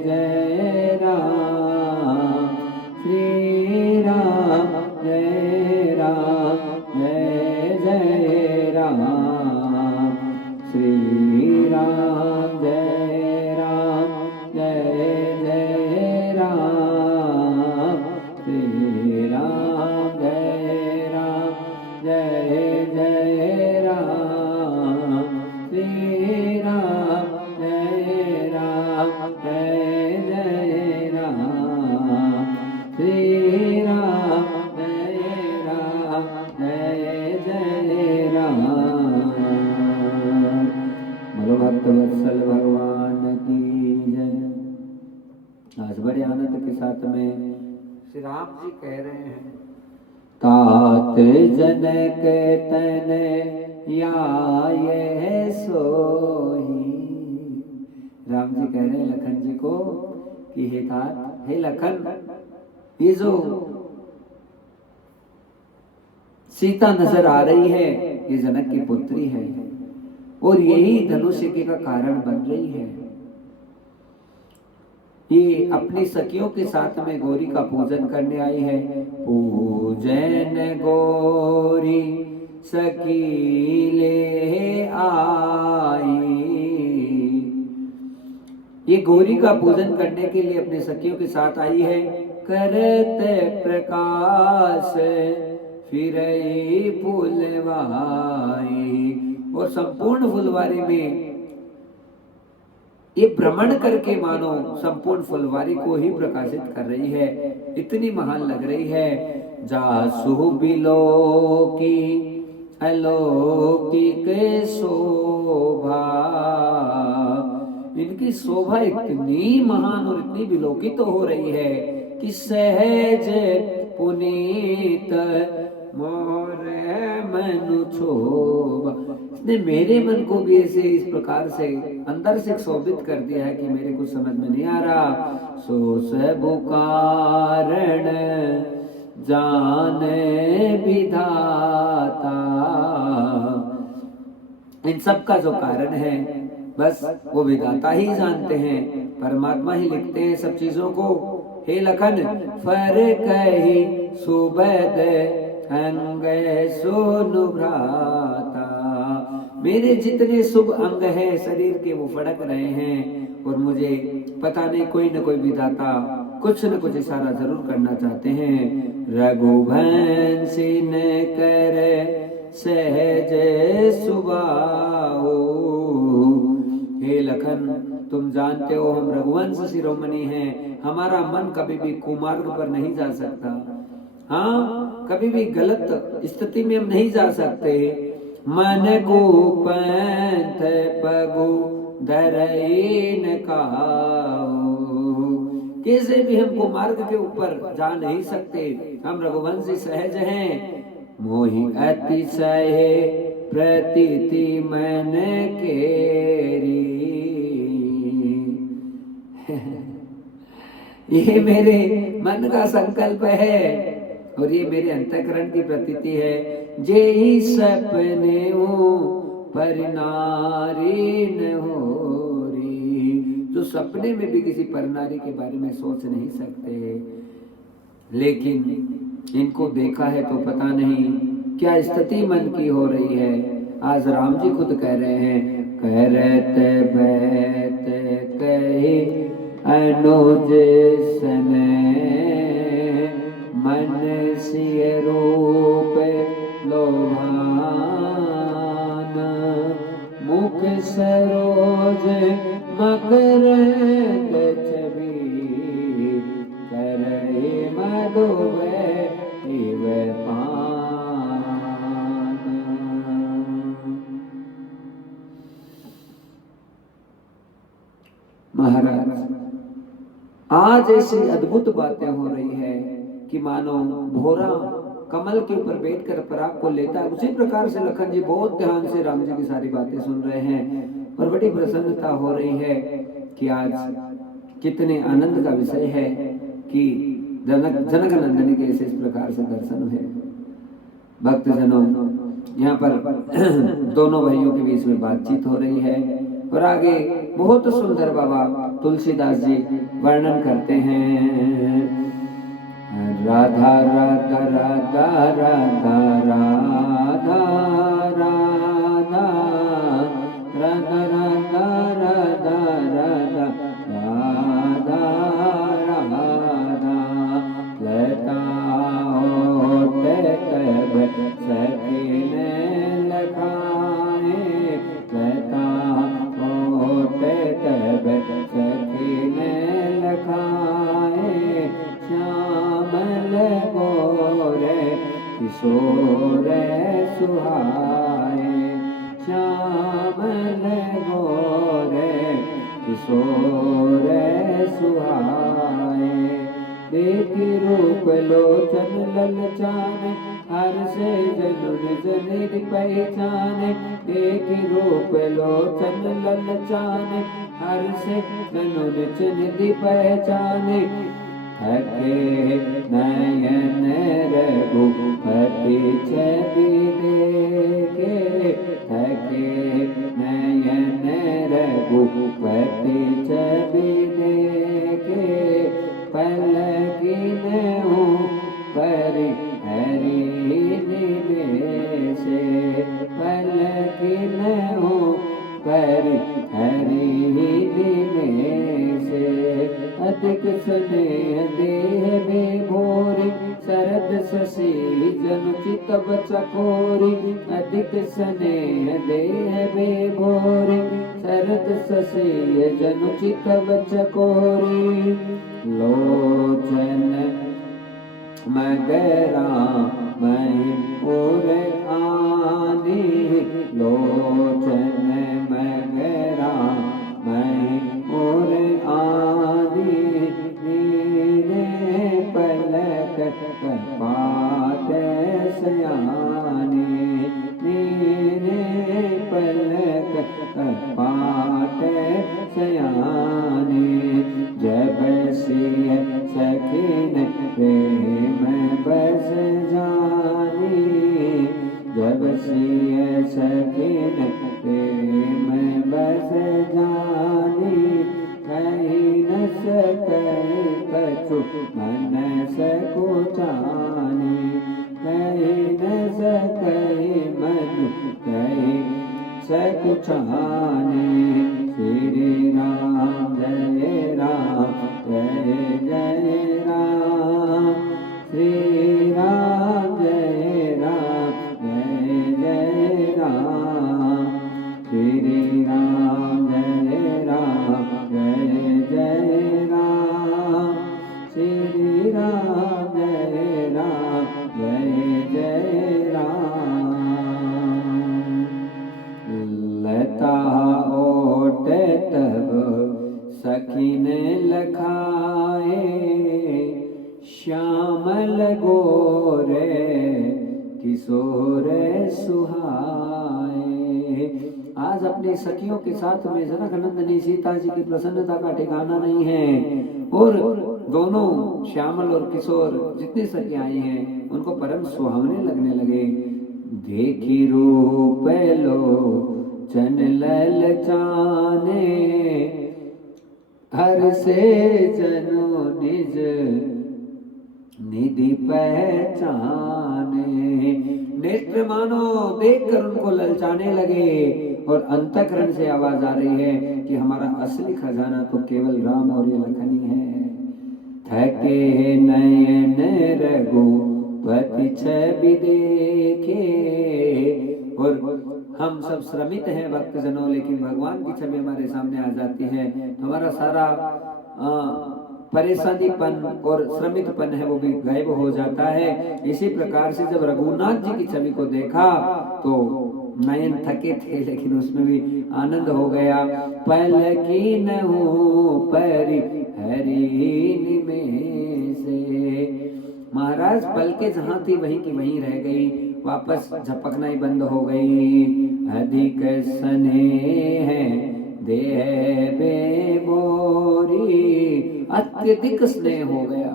जय राम, श्री राम जय जय राम, श्री राम जय जय आज बड़े आनंद के साथ में श्री राम जी कह रहे हैं, तात जनक तन या ये सोही। राम जी कह रहे हैं लखन जी को कि हे तात, हे लखन, ये जो सीता नजर आ रही है ये जनक की पुत्री है और यही धनुष यज्ञ का कारण बन रही है। ये अपनी सखियों के साथ में गौरी का पूजन करने आई है। पूजन गौरी सखी ले आई, ये गौरी का पूजन करने के लिए अपने सखियों के साथ आई है। करते प्रकाश फिर फुलवाई, और संपूर्ण फुलवारी में ये भ्रमण करके मानो संपूर्ण फुलवारी को ही प्रकाशित कर रही है, इतनी महान लग रही है। जासु बिलो की अलौकिक शोभा, इनकी शोभा इतनी महान और इतनी विलोकित हो रही है कि सहज पुनीत मोर मनु शोभा, इसने मेरे मन को भी ऐसे इस प्रकार से अंदर से शोभित कर दिया है कि मेरे कुछ समझ में नहीं आ रहा। सो सब कारण जाने विधाता, इन सब का जो कारण है बस वो विधाता ही जानते हैं, परमात्मा ही लिखते हैं सब चीजों को। हे लखन, फर्क ही सुबद अंग सोनु भ्राता, मेरे जितने शुभ अंग हैं शरीर के वो फड़क रहे हैं और मुझे पता नहीं कोई न कोई विधाता कुछ न कुछ इशारा जरूर करना चाहते हैं। रघुवंशी ने कर सहज सुबाओ, हे लखन, तुम जानते हो हम रघुवंश शिरोमणि हैं, हमारा मन कभी भी कुमार्ग पर नहीं जा सकता। हाँ, कभी भी गलत स्थिति में हम नहीं जा सकते। मन को पंथ पगु धरईन कहाऊ, किसी भी हमको मार्ग के ऊपर जा नहीं सकते, हम रघुवंशी सहज हैं। मोहि अतिशय प्रतीति मन केरी, ये मेरे मन का संकल्प है और ये मेरे अंतःकरण की प्रतीति है। जे ही सपने हो पर नारी न हो री, जो सपने में भी किसी पर नारी के बारे में सोच नहीं सकते, लेकिन इनको देखा है तो पता नहीं क्या स्थिति मन की हो रही है। आज राम जी खुद कह रहे हैं, करत बैत कहे अनुज सने, मन सिय रूप लोभान, मुख सरोज मकरंद छवि, करे मधुवै इव पान। महाराज, आज ऐसी अद्भुत बातें हो रही है कि मानो भोरा कमल के ऊपर बैठकर पराग को लेता है, उसी प्रकार से लखन जी बहुत ध्यान से राम जी की सारी बातें सुन रहे हैं और बड़ी प्रसन्नता हो रही है कि आज कितने आनंद का विषय है कि जनक नंदनी के ऐसे इस प्रकार से दर्शन है। भक्त जनों, यहाँ पर दोनों भाइयों के बीच में बातचीत हो रही है और आगे बहुत सुंदर बाबा तुलसीदास जी वर्णन करते हैं। राधा राधा राधा राधा राधा राधा राधा राधा राधा राधा राधा राधा, लता होते तब सकीने लखाए, लता होते तब सकीने लखाए, श्यामल गोरे किशोर सुहाए, श्यामल गोरे किशोर सुहाए। देख रूप लोचन ललचाने, हर से जनु निज निधि पहचाने। देख रूप लोचन ललचाने, हर से जनु निज निधि पहचाने। थके नयन रघुपति छवि देखे, थके नयन रघुपति छवि देखे। पलकिन परि हरि निवेशे, पलकिन परि हरि निवेशे। अधिक स्नेह देह विभोरी, शरद शशि जनु चितव चकोरी। अधिक स्नेह देह विभोरी, शरद शशि जनु चितव चकोरी। लोचन मगरा महीपुर आनी, लोचन मगरा महीपुर आनी। नीने पलक कपाट सयानी, नीने पलक कपाट सयानी। जब सिय सखिन प्रेम बस जानी, जब सिय सखिन प्रेम बस जानी। कहीं न सकई कछु मन सकुचानी, कहीं न सकई मन कहीं सकुचानी। श्री राम जय राम जय जय राम, श्री राम जय राम जय जय राम, श्री राम जय राम जय जय राम, श्री राम जय राम जय जय राम। लता ओट तब सखी ने लखाए, श्यामल गोरे किशोर सुहाए। आज अपनी सखियों के साथ में जनक नंदिनी सीता जी की प्रसन्नता का ठिकाना नहीं है, और दोनों श्यामल और किशोर जितनी सखियां आई हैं उनको परम सुहावने लगने लगे। देखी रूप लोचन ललचाने, हर से जनु निज निधि पहचाने। नेत्र मानो देखकर उनको ललचाने लगे, और अंतःकरण से आवाज आ रही है कि हमारा असली खजाना तो केवल राम और ये लखन ही है। थके नयन रघुपति छवि देखे, और हम सब श्रमित हैं भक्तजनों, लेकिन भगवान की छवि हमारे सामने आ जाती है तो हमारा सारा परेशानीपन और श्रमितपन है वो भी गायब हो जाता है। इसी प्रकार से जब रघुनाथ जी की छवि को देखा तो नयन थके थे, लेकिन उसमें भी आनंद हो गया। पलकिन परि हरि निमेषे, महाराज पलके जहां थी वहीं की वहीं रह गई, वापस झपकना ही बंद हो गई। अधिक स्नेह देह बेबोरी, अत्यधिक स्नेह हो गया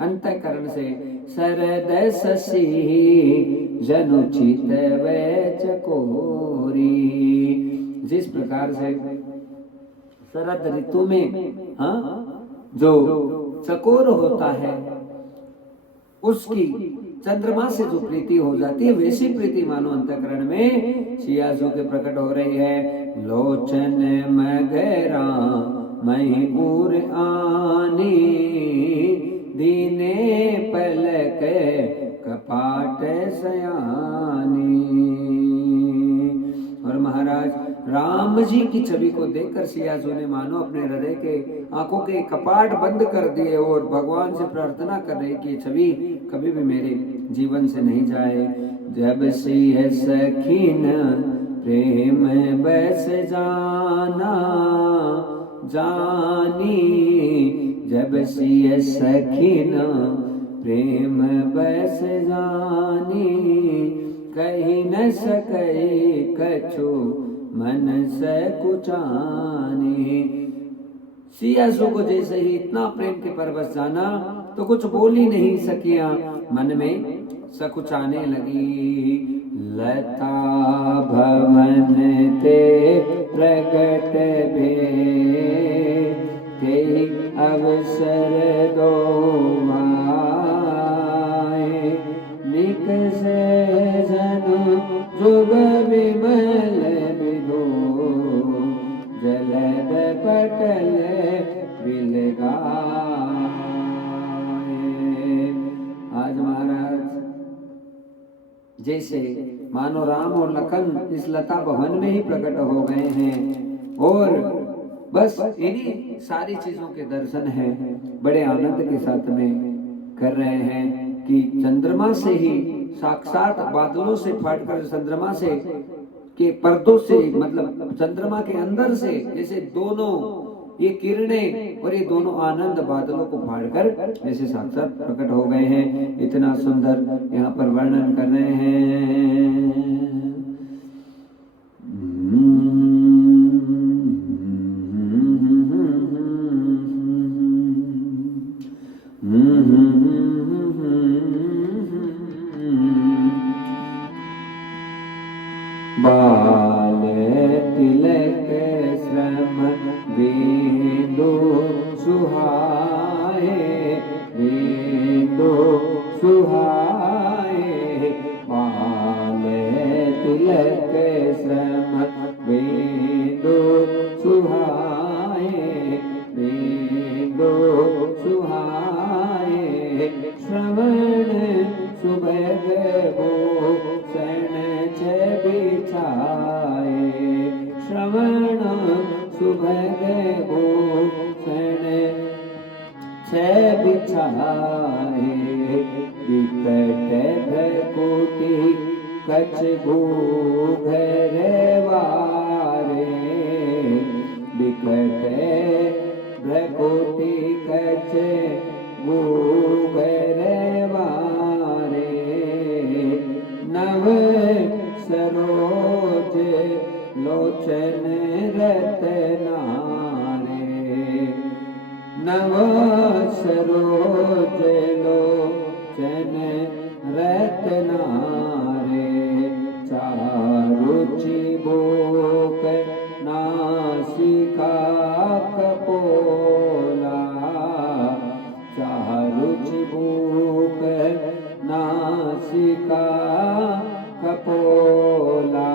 अंतःकरण से। शरद शशि जनु चितव चकोरी, जिस प्रकार से शरद ऋतु में जो चकोर होता है उसकी चंद्रमा से जो प्रीति हो जाती है, वैसी प्रीति मानो अंतःकरण में सियासु के प्रकट हो रही है। लोचन मगरा महीपुर आनी, दीने पलक कपाट सयानी। और महाराज राम जी की छवि को देखकर सियासु ने मानो अपने हृदय के आंखों के कपाट बंद कर दिए और भगवान से प्रार्थना कर रहे कि छवि कभी भी मेरे जीवन से नहीं जाए। जब सिंह सखीन प्रेम बस जाना, जानी जब सिय सखीन प्रेम बस जानी, कही न सके कछु मन से कुचानी। सिया सो को जैसे ही इतना प्रेम के परवश जाना तो कुछ बोल ही नहीं सकिया, मन में सकुचाने लगी। लता भवन ते प्रगट भे, ते अवसर दो माए, निकसे जनु जुग विमल विदो, जलद पटल बिलगाए। आज महाराज जैसे मानो राम और लखन इस लता भवन में ही प्रकट हो गए हैं और बस इन्हीं सारी चीजों के दर्शन हैं, बड़े आनंद के साथ में कर रहे हैं कि चंद्रमा से ही साक्षात बादलों से फाटकर चंद्रमा से के पर्दों से, मतलब चंद्रमा के अंदर से जैसे दोनों ये किरणें और ये दोनों आनंद बादलों को फाड़कर जैसे साक्षात प्रकट हो गए हैं। इतना सुंदर यहाँ पर वर्णन कर रहे हैं। बाल तिलक श्रम बिंदु सुहाए, बिंदु सुहाए। बाल तिलक श्रम बिंदु सुहाए, बिंदु सुहाए। श्रवण सुभग भूषण बिछाए, श्रवण सुभग भूषण बिछाए। विकट भ्रकुटी कछ घूघर वारे, विकट भ्रकुटी कछ घूघर वारे। नव सरोज लोचन रतनारे, नव सरोज लोचन रतनारे। चारु चिबुक नासिका कपोला, चारु चिबुक नासिका कपोला।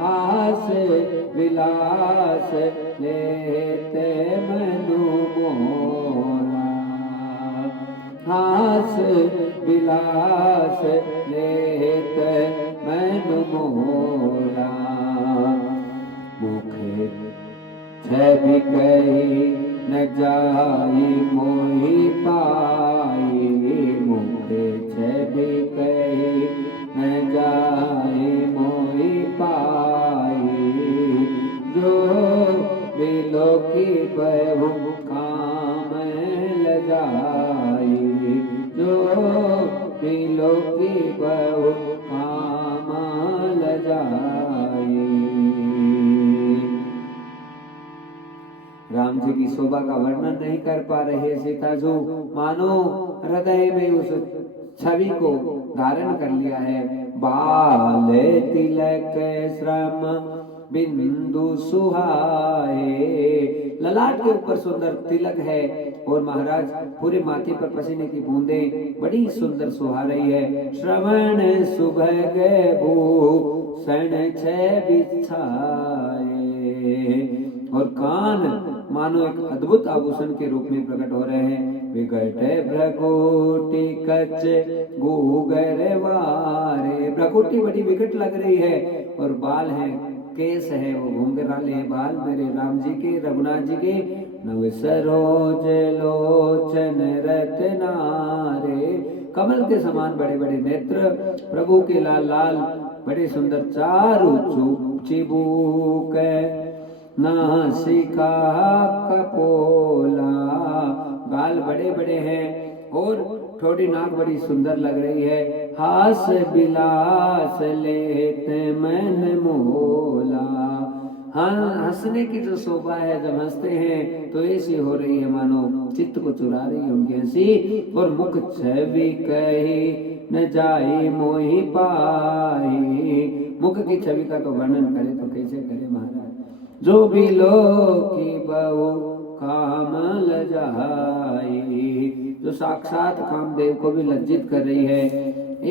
हास विलास लेते मनु मोरा, हास विलास लेते मनु मोरा। मुख छवि कही न जाई मोहि पाई, मुख छवि कही न जाई मोहि पाई। जो बिलोकी बहु काम लजाई, जो बिलोकी बहु काम लजाई। राम जी की शोभा का वर्णन नहीं कर पा रहे सीता जो, मानो हृदय में उस छवि को धारण कर लिया है। बाल तिलक श्रम बिंदु सुहाए, ललाट के ऊपर सुंदर तिलक है और महाराज पूरे माथे पर पसीने की बूंदें बड़ी सुंदर सुहा रही है। श्रवण सुभग भूषण बिछाए, और कान मानो एक अद्भुत आभूषण के रूप में प्रकट हो रहे हैं। विकट भ्रकुटी कच घूघर वारे, भ्रकुटी बड़ी विकट लग रही है और बाल है, केस है वो घुंघराले बाल मेरे राम जी के, रघुनाथ जी के। नव सरोज लोचन रत्नारे, कमल के समान बड़े बड़े नेत्र, प्रभु के लाल लाल बड़े सुंदर चारु चिबूक नासिका कपोला, गाल बड़े बड़े हैं और थोड़ी नाक बड़ी सुंदर लग रही है। हास बिलास लेते मैंने मोला, हाँ हंसने की जो शोभा है, जब हंसते हैं तो ऐसी हो रही है मानो चित्त को चुरा रही है उनकी हंसी। और मुख छवि कही न जाई मोहि पाई, मुख की छवि का तो वर्णन करे तो कैसे करे महाराज। जो भी लोग की बहु काम लजाई, जो साक्षात कामदेव को भी लज्जित कर रही है,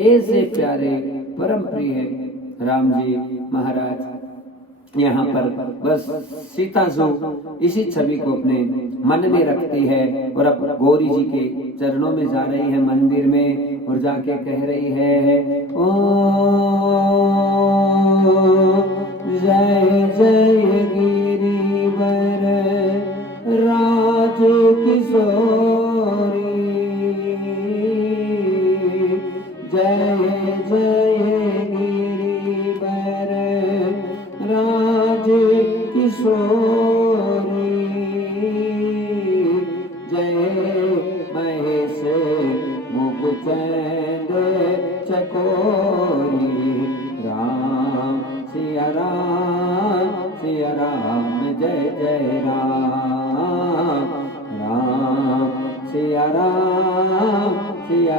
ऐसे प्यारे परम प्रिय राम जी महाराज यहाँ पर बस सीता जो इसी छवि को अपने मन में रखती है और अब गौरी जी के चरणों में जा रही है मंदिर में और जाके कह रही है ओ जय जय गिरिवर राज किशोरी, जय जय गिरिवर राज किशोरी, जय महेश मुकुचंद चकोरी, राम सिया राम जय जय राम, राम सिया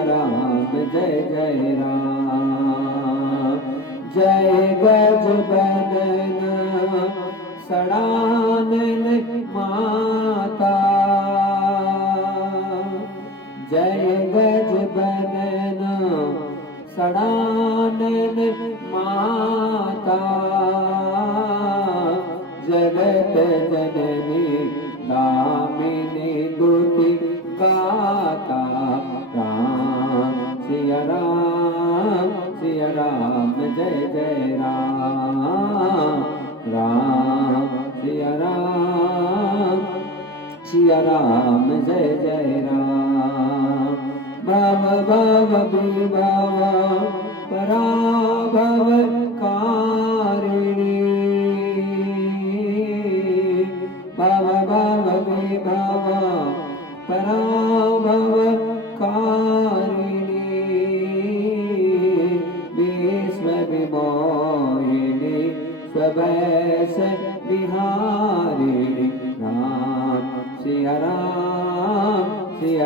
राम जय जय राम। जय गज बदन सड़ानन माता, जय गज बदन सड़ानन माता, जगत जननी दामिनी दुति गाता, राम सिया राम जय जय राम, राम सिया राम जय जय राम। भव भव विभव पराभव कारिणी, भव भव विभव पराभव कारिणी, विश्व विमोहिनी स्वभैस बिहारिणी, राम सिया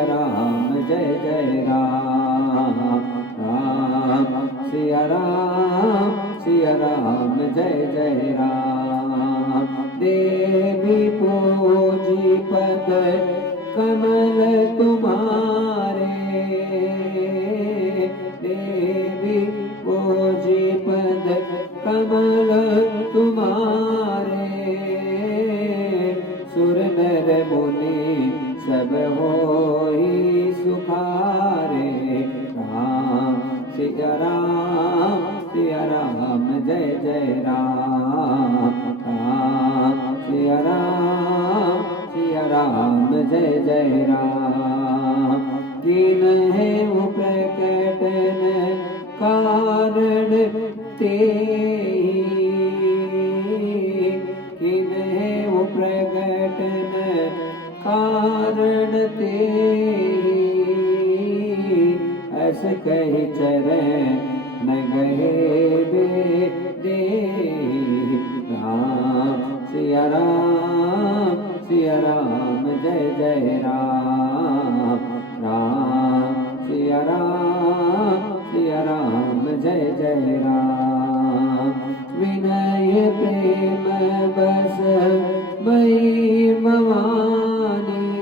राम जय जय राम, राम सिया राम जय जय राम। देवी पूजी पद कमल तुम्हारे, देवी पूजी पद कमल तुम्हारे, सुर नर मुनि सब होई सुखारे, राम सिया राम जय जय राम, राम सिया राम जय जय राम। किन्हे प्रकटन कारण तेहि, किन्हे प्रकटन कारण तेहि, अस कहि चरण न गए दे, राम सिया राम जय जय राम, राम सिया राम जय जय राम। विनय प्रेम बस मई भवानी,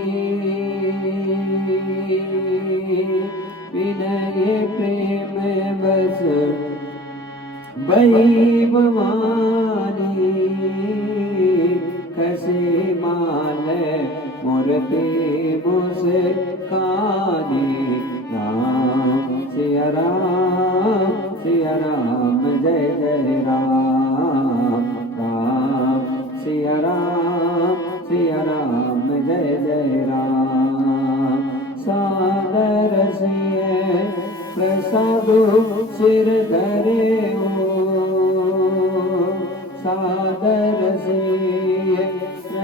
विनय प्रेम बस मई भवानी, कसे माल मूर्ति मुस्कानी, राम सिया राम जय जय राम, राम सिया राम जय जय राम। सादर सिय प्रसाद सिर धरे हो, सादर सिय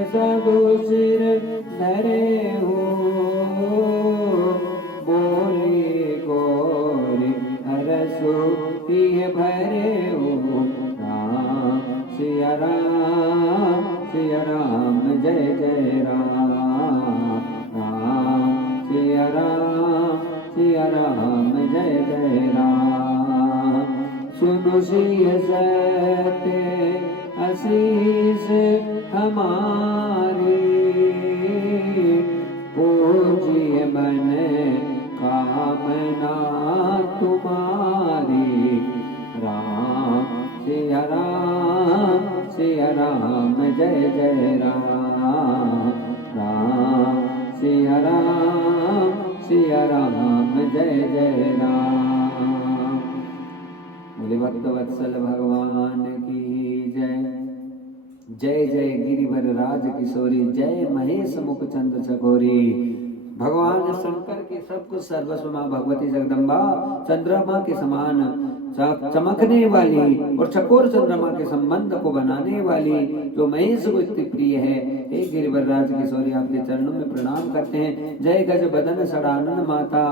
सब सिर धरे हो बोली गोरी हरसु प्रिय भरे हो राम सिया राम जय जय राम राम सिया राम जय जय राम सुनु सिय सत्य आशीष हमारी पूजिए मन कामना तुम्हारी राम सिया राम जय जय राम राम सिया राम जय जय राम। बोले भक्त वत्सल भगवान की जय। जय जय गिरिवर राज किशोरी, जय महेश मुख चंद्र चकोरी। भगवान शंकर के सब कुछ सर्वस्व मां भगवती जगदम्बा चंद्रमा के समान चमकने वाली और चकोर चंद्रमा के संबंध को बनाने वाली जो महेश को इतनी प्रिय है, हे गिरिवर राज किशोरी आपके चरणों में प्रणाम करते हैं। जय गज बदन सड़ानन माता,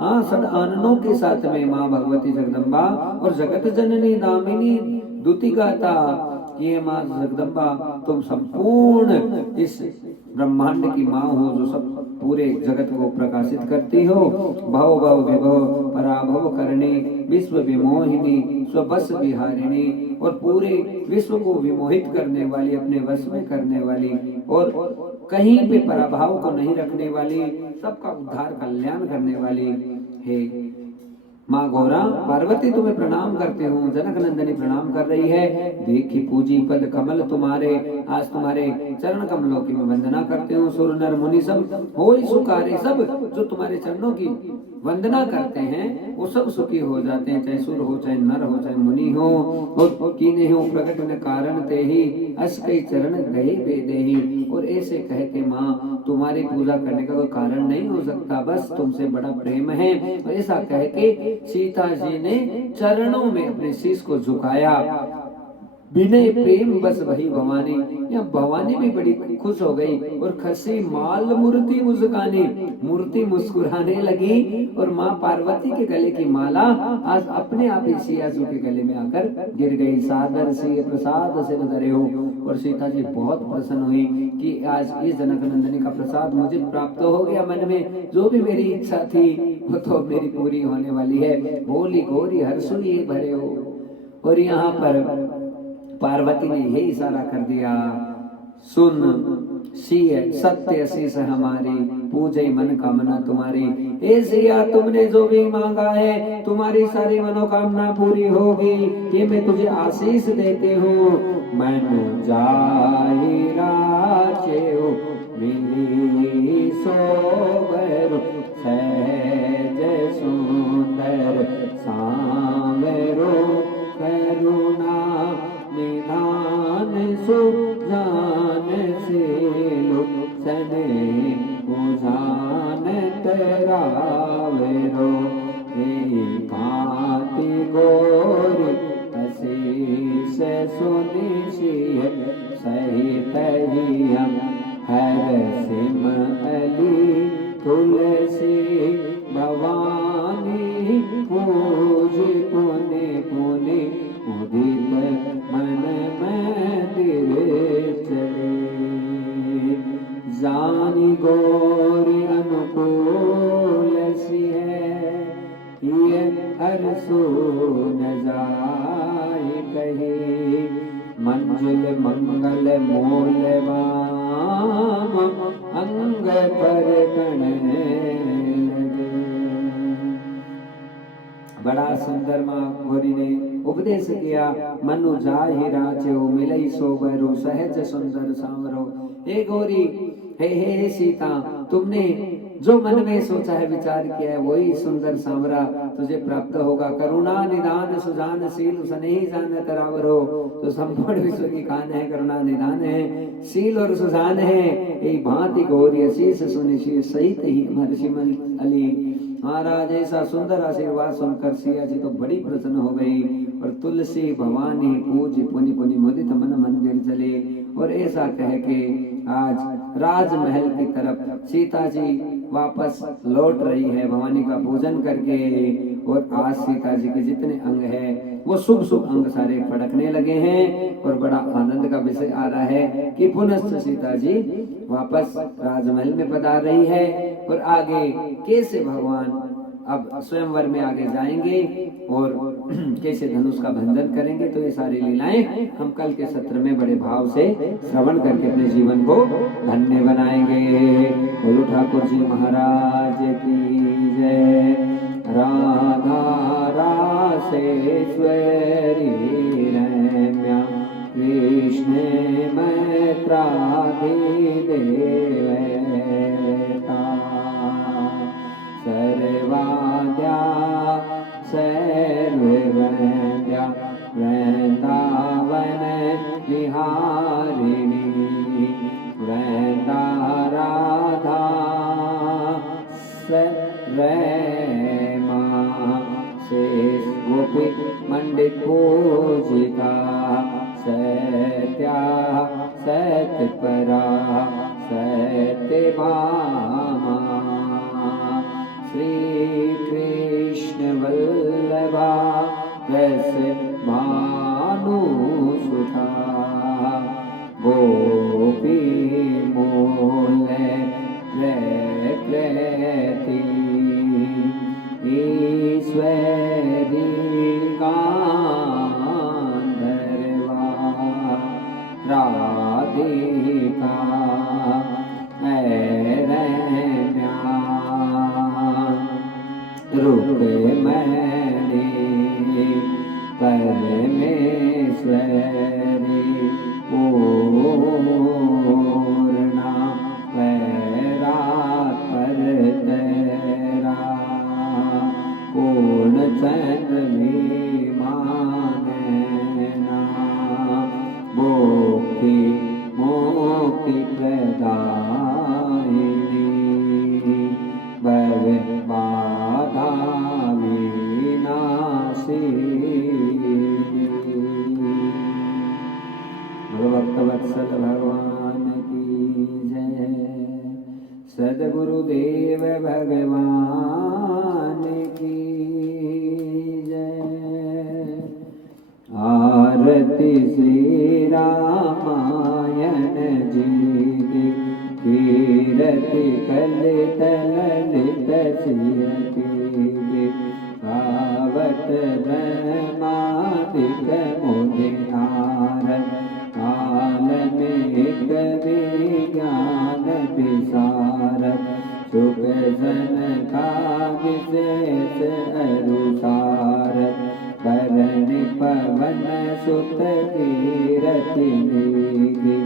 हाँ सड़ आननों के साथ में माँ भगवती जगदम्बा और जगत जननी दामिनी दुतिगाता ये माँ जगदम्बा तुम संपूर्ण इस ब्रह्मांड की माँ हो जो सब पूरे जगत को प्रकाशित करती हो। भव भव विभव पराभव करने विश्व विमोहिनी स्वबस विहारिणी और पूरे विश्व को विमोहित करने वाली, अपने वश में करने वाली और कहीं पे पराभाव को नहीं रखने वाली, सबका उद्धार कल्याण करने वाली है माँ गौरा पार्वती तुम्हें प्रणाम करते हूँ। जनक नंदनी प्रणाम कर रही है। देखी पूजी पद कमल तुम्हारे, आज तुम्हारे चरण कमलों की मैं वंदना करते हूँ। सुर नर मुनि सब हो सुखारे, सब जो तुम्हारे चरणों की वंदना करते हैं वो सब सुखी हो जाते हैं, चाहे सुर हो, चाहे नर हो, चाहे मुनि हो। और कीने हो प्रकट न कारण ते ही अस कई चरण गए बेदे ही। और ऐसे कह के माँ तुम्हारी पूजा करने का कोई कारण नहीं हो सकता, बस तुमसे बड़ा प्रेम है। और ऐसा कह के सीता जी ने चरणों में अपने शीश को झुकाया। विनय प्रेम बस वही भवानी, या भवानी भी बड़ी खुश हो गई और खसी माल मूर्ति मुस्कानी, मूर्ति मुस्कुराने लगी और माँ पार्वती के गले की माला आज अपने आप ही सियासु के गले में आकर गिर गई। सादर से प्रसाद से धरे हो। और सीता जी बहुत प्रसन्न हुई कि आज ये जनक नंदनी का प्रसाद मुझे प्राप्त हो गया। मन में जो भी मेरी इच्छा थी वो तो मेरी पूरी होने वाली है। बोली गोरी हर्षु ये भरे हो। और यहाँ पर पार्वती ने यही इशारा कर दिया, सुन सिय सत्य शीस हमारी, पूजे मन कामना तुम्हारी। हे सिया तुमने जो भी मांगा है तुम्हारी सारी मनोकामना पूरी होगी, ये मैं तुझे आशीष देते हूँ। मन जाहिरा चेऊ मिली सोबर, सहज सुंदर सांवरो करुणा निधान सुजान सेलो सने उजान तरावेरो। भांति गोरी अशीष सुनिशिय सहित ही हम हर सिम अली तुलसी भवानी पूज पुनि पुनि उदित मन मंदिर चले। जानी गोरी अनुकूल सी है, ये हरसु न जाए कही। मंजुल मंगल मूलवाम अंग पर गण लगे। बड़ा सुंदर माँ गौरी ने उपदेश किया। मनु जाहि राचो मिलई सोबरो, सहज सुंदर सांवरो। हे गौरी, हे सीता, तुमने जो मन में सोचा है विचार किया है वही सुंदर सांवरा तुझे प्राप्त होगा। करुणा निदान सुजान शील स्नेही जान तरावरो। तो संपूर्ण विश्व की खान है, करुणा निदान है, शील और सुजान है। यही भांति गौरी अशीष सुनिशील सहित ही महर्षि अली महाराज ऐसा सुंदर आशीर्वाद सुनकर सिया जी तो बड़ी प्रसन्न हो गई। और तुलसी भवानी पूज पुनि पुनि मुदित मन मंदिर चले। और ऐसा कह के आज राजमहल की तरफ सीता जी वापस लौट रही है भवानी का पूजन करके। और आज सीता जी के जितने अंग हैं वो शुभ शुभ अंग सारे फड़कने लगे हैं और बड़ा आनंद का विषय आ रहा है कि पुनः सीता जी वापस राजमहल में पधार रही है। और आगे कैसे भगवान अब स्वयंवर में आगे जाएंगे और कैसे धनुष का भंजन करेंगे, तो ये सारी लीलाएं हम कल के सत्र में बड़े भाव से श्रवण करके अपने जीवन को धन्य बनाएंगे। बोलो ठाकुर जी महाराज की जय। राधा रासेश्वरी रम्या कृष्ण मैत्राधि देवता सर्वाद्या सर्ववन्द्या वृंदावन विहारिणी वृंदा राधा सरमा शेष गोपी मंडित पूजिता सत्या सत्यपरा सत्यभामा श्री कृष्ण वल्लभा रस भानुसुता गोपी मोल प्रकृति ईश्वरी गांधर्वा राधिका रम्या रुक्मिणी परमेश्वरी पूर्णा परात्परतरा पूर्णचंद्र विमानना मुक्ति मुक्ति प्रदायिनी भव बाधा विनाशिनी। भक्तवत्सल भगवान की जय। सद्गुरुदेव भगवान की जय। आरती श्री रामायण जी की कीरति कलित ललित सियति गावत ब्रह्मादिक मुनि नारद आलमेक विज्ञान विशारद सुख जनका विशेष अनुसारद करण पवन सुत कीरति नीति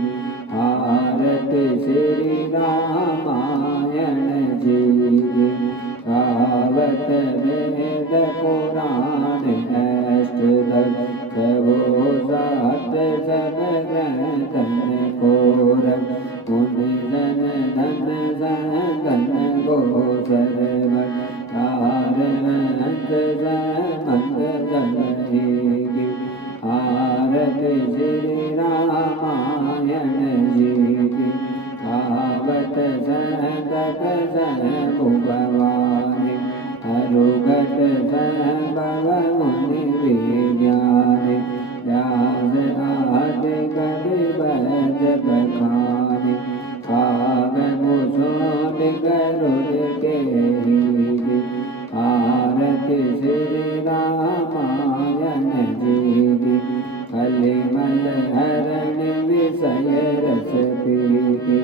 आरत श्री रामायण जी की गावत वेद पुराण अष्टदश सब ग्रंथन कोर मुनि जन धन धन गो सर्व आरत जमत जमही आरत श्री रामायण जी की आवत संगत भगवानी अनुगत संभव मुनि विज्ञानी व्यास आदि कवि बज बखानी काव्य मुसोन गरुड़ के आरती श्री रामायण जी की कलिमल हरण विषय रस पीति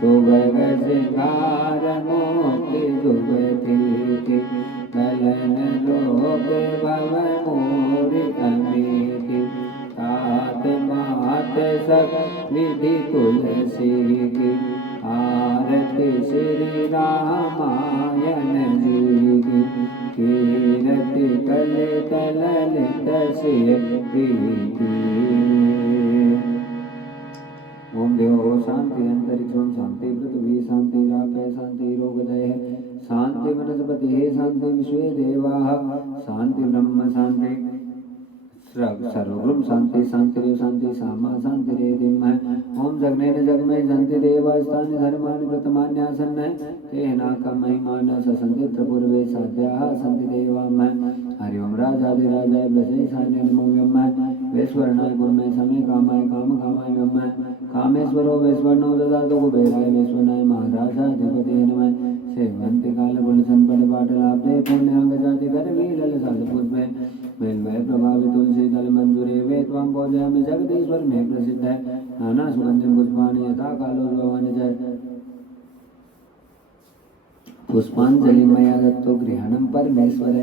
सुभग सिंगार मोक्ति दुबती कलन लोक भव मोरि अमीति तात मात सब निधि तुलसी की आरती श्री रामायण जी की कीरति कलित ललित सियति। ओम देव शांति अंतरिक्ष शांति पृथ्वी शांति रापय शांति रोगदय शांति वनस्पति शांति विश्वे देवा शांति ब्रह्म शांति सर्वगुण शांति शांति शांति सामा शांति रे दिमः ओम जगनेन जगमे जंति देवास्तानि धर्माणि प्रतमान्यासन्न तेना कम महिमान ससंति त्रिपुरवे साध्याः सन्ति देवामः हरि ओम राजाधिराजाय वैसे सान्य नमो यमः वैश्वरणाय गुरुमे समे कामाय काम कामाय यमः कामेश्वरो वैश्वरनो ददातु कुबेराय वैश्वरनाय महाराजाधिपते नमः सेवन्ति काल गुण संपद पाटलाभे पुण्यांग जाति कर वीरल साध पुष्पे मेलमय प्रभावित तुलसी दल मंजूरे वे त्वं पूजयामि जगदीश्वर में प्रसिद्ध है नाना सुगंधि पुष्पाणि यथा कालो भवानि जय पुष्पांजलि मया दत्तो गृहणं परमेश्वर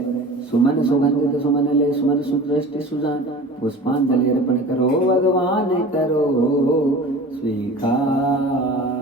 सुमन सुगंधित सुमन ले सुमन सुदृष्टि सुजान पुष्पांजलि अर्पण करो भगवान करो स्वीकार।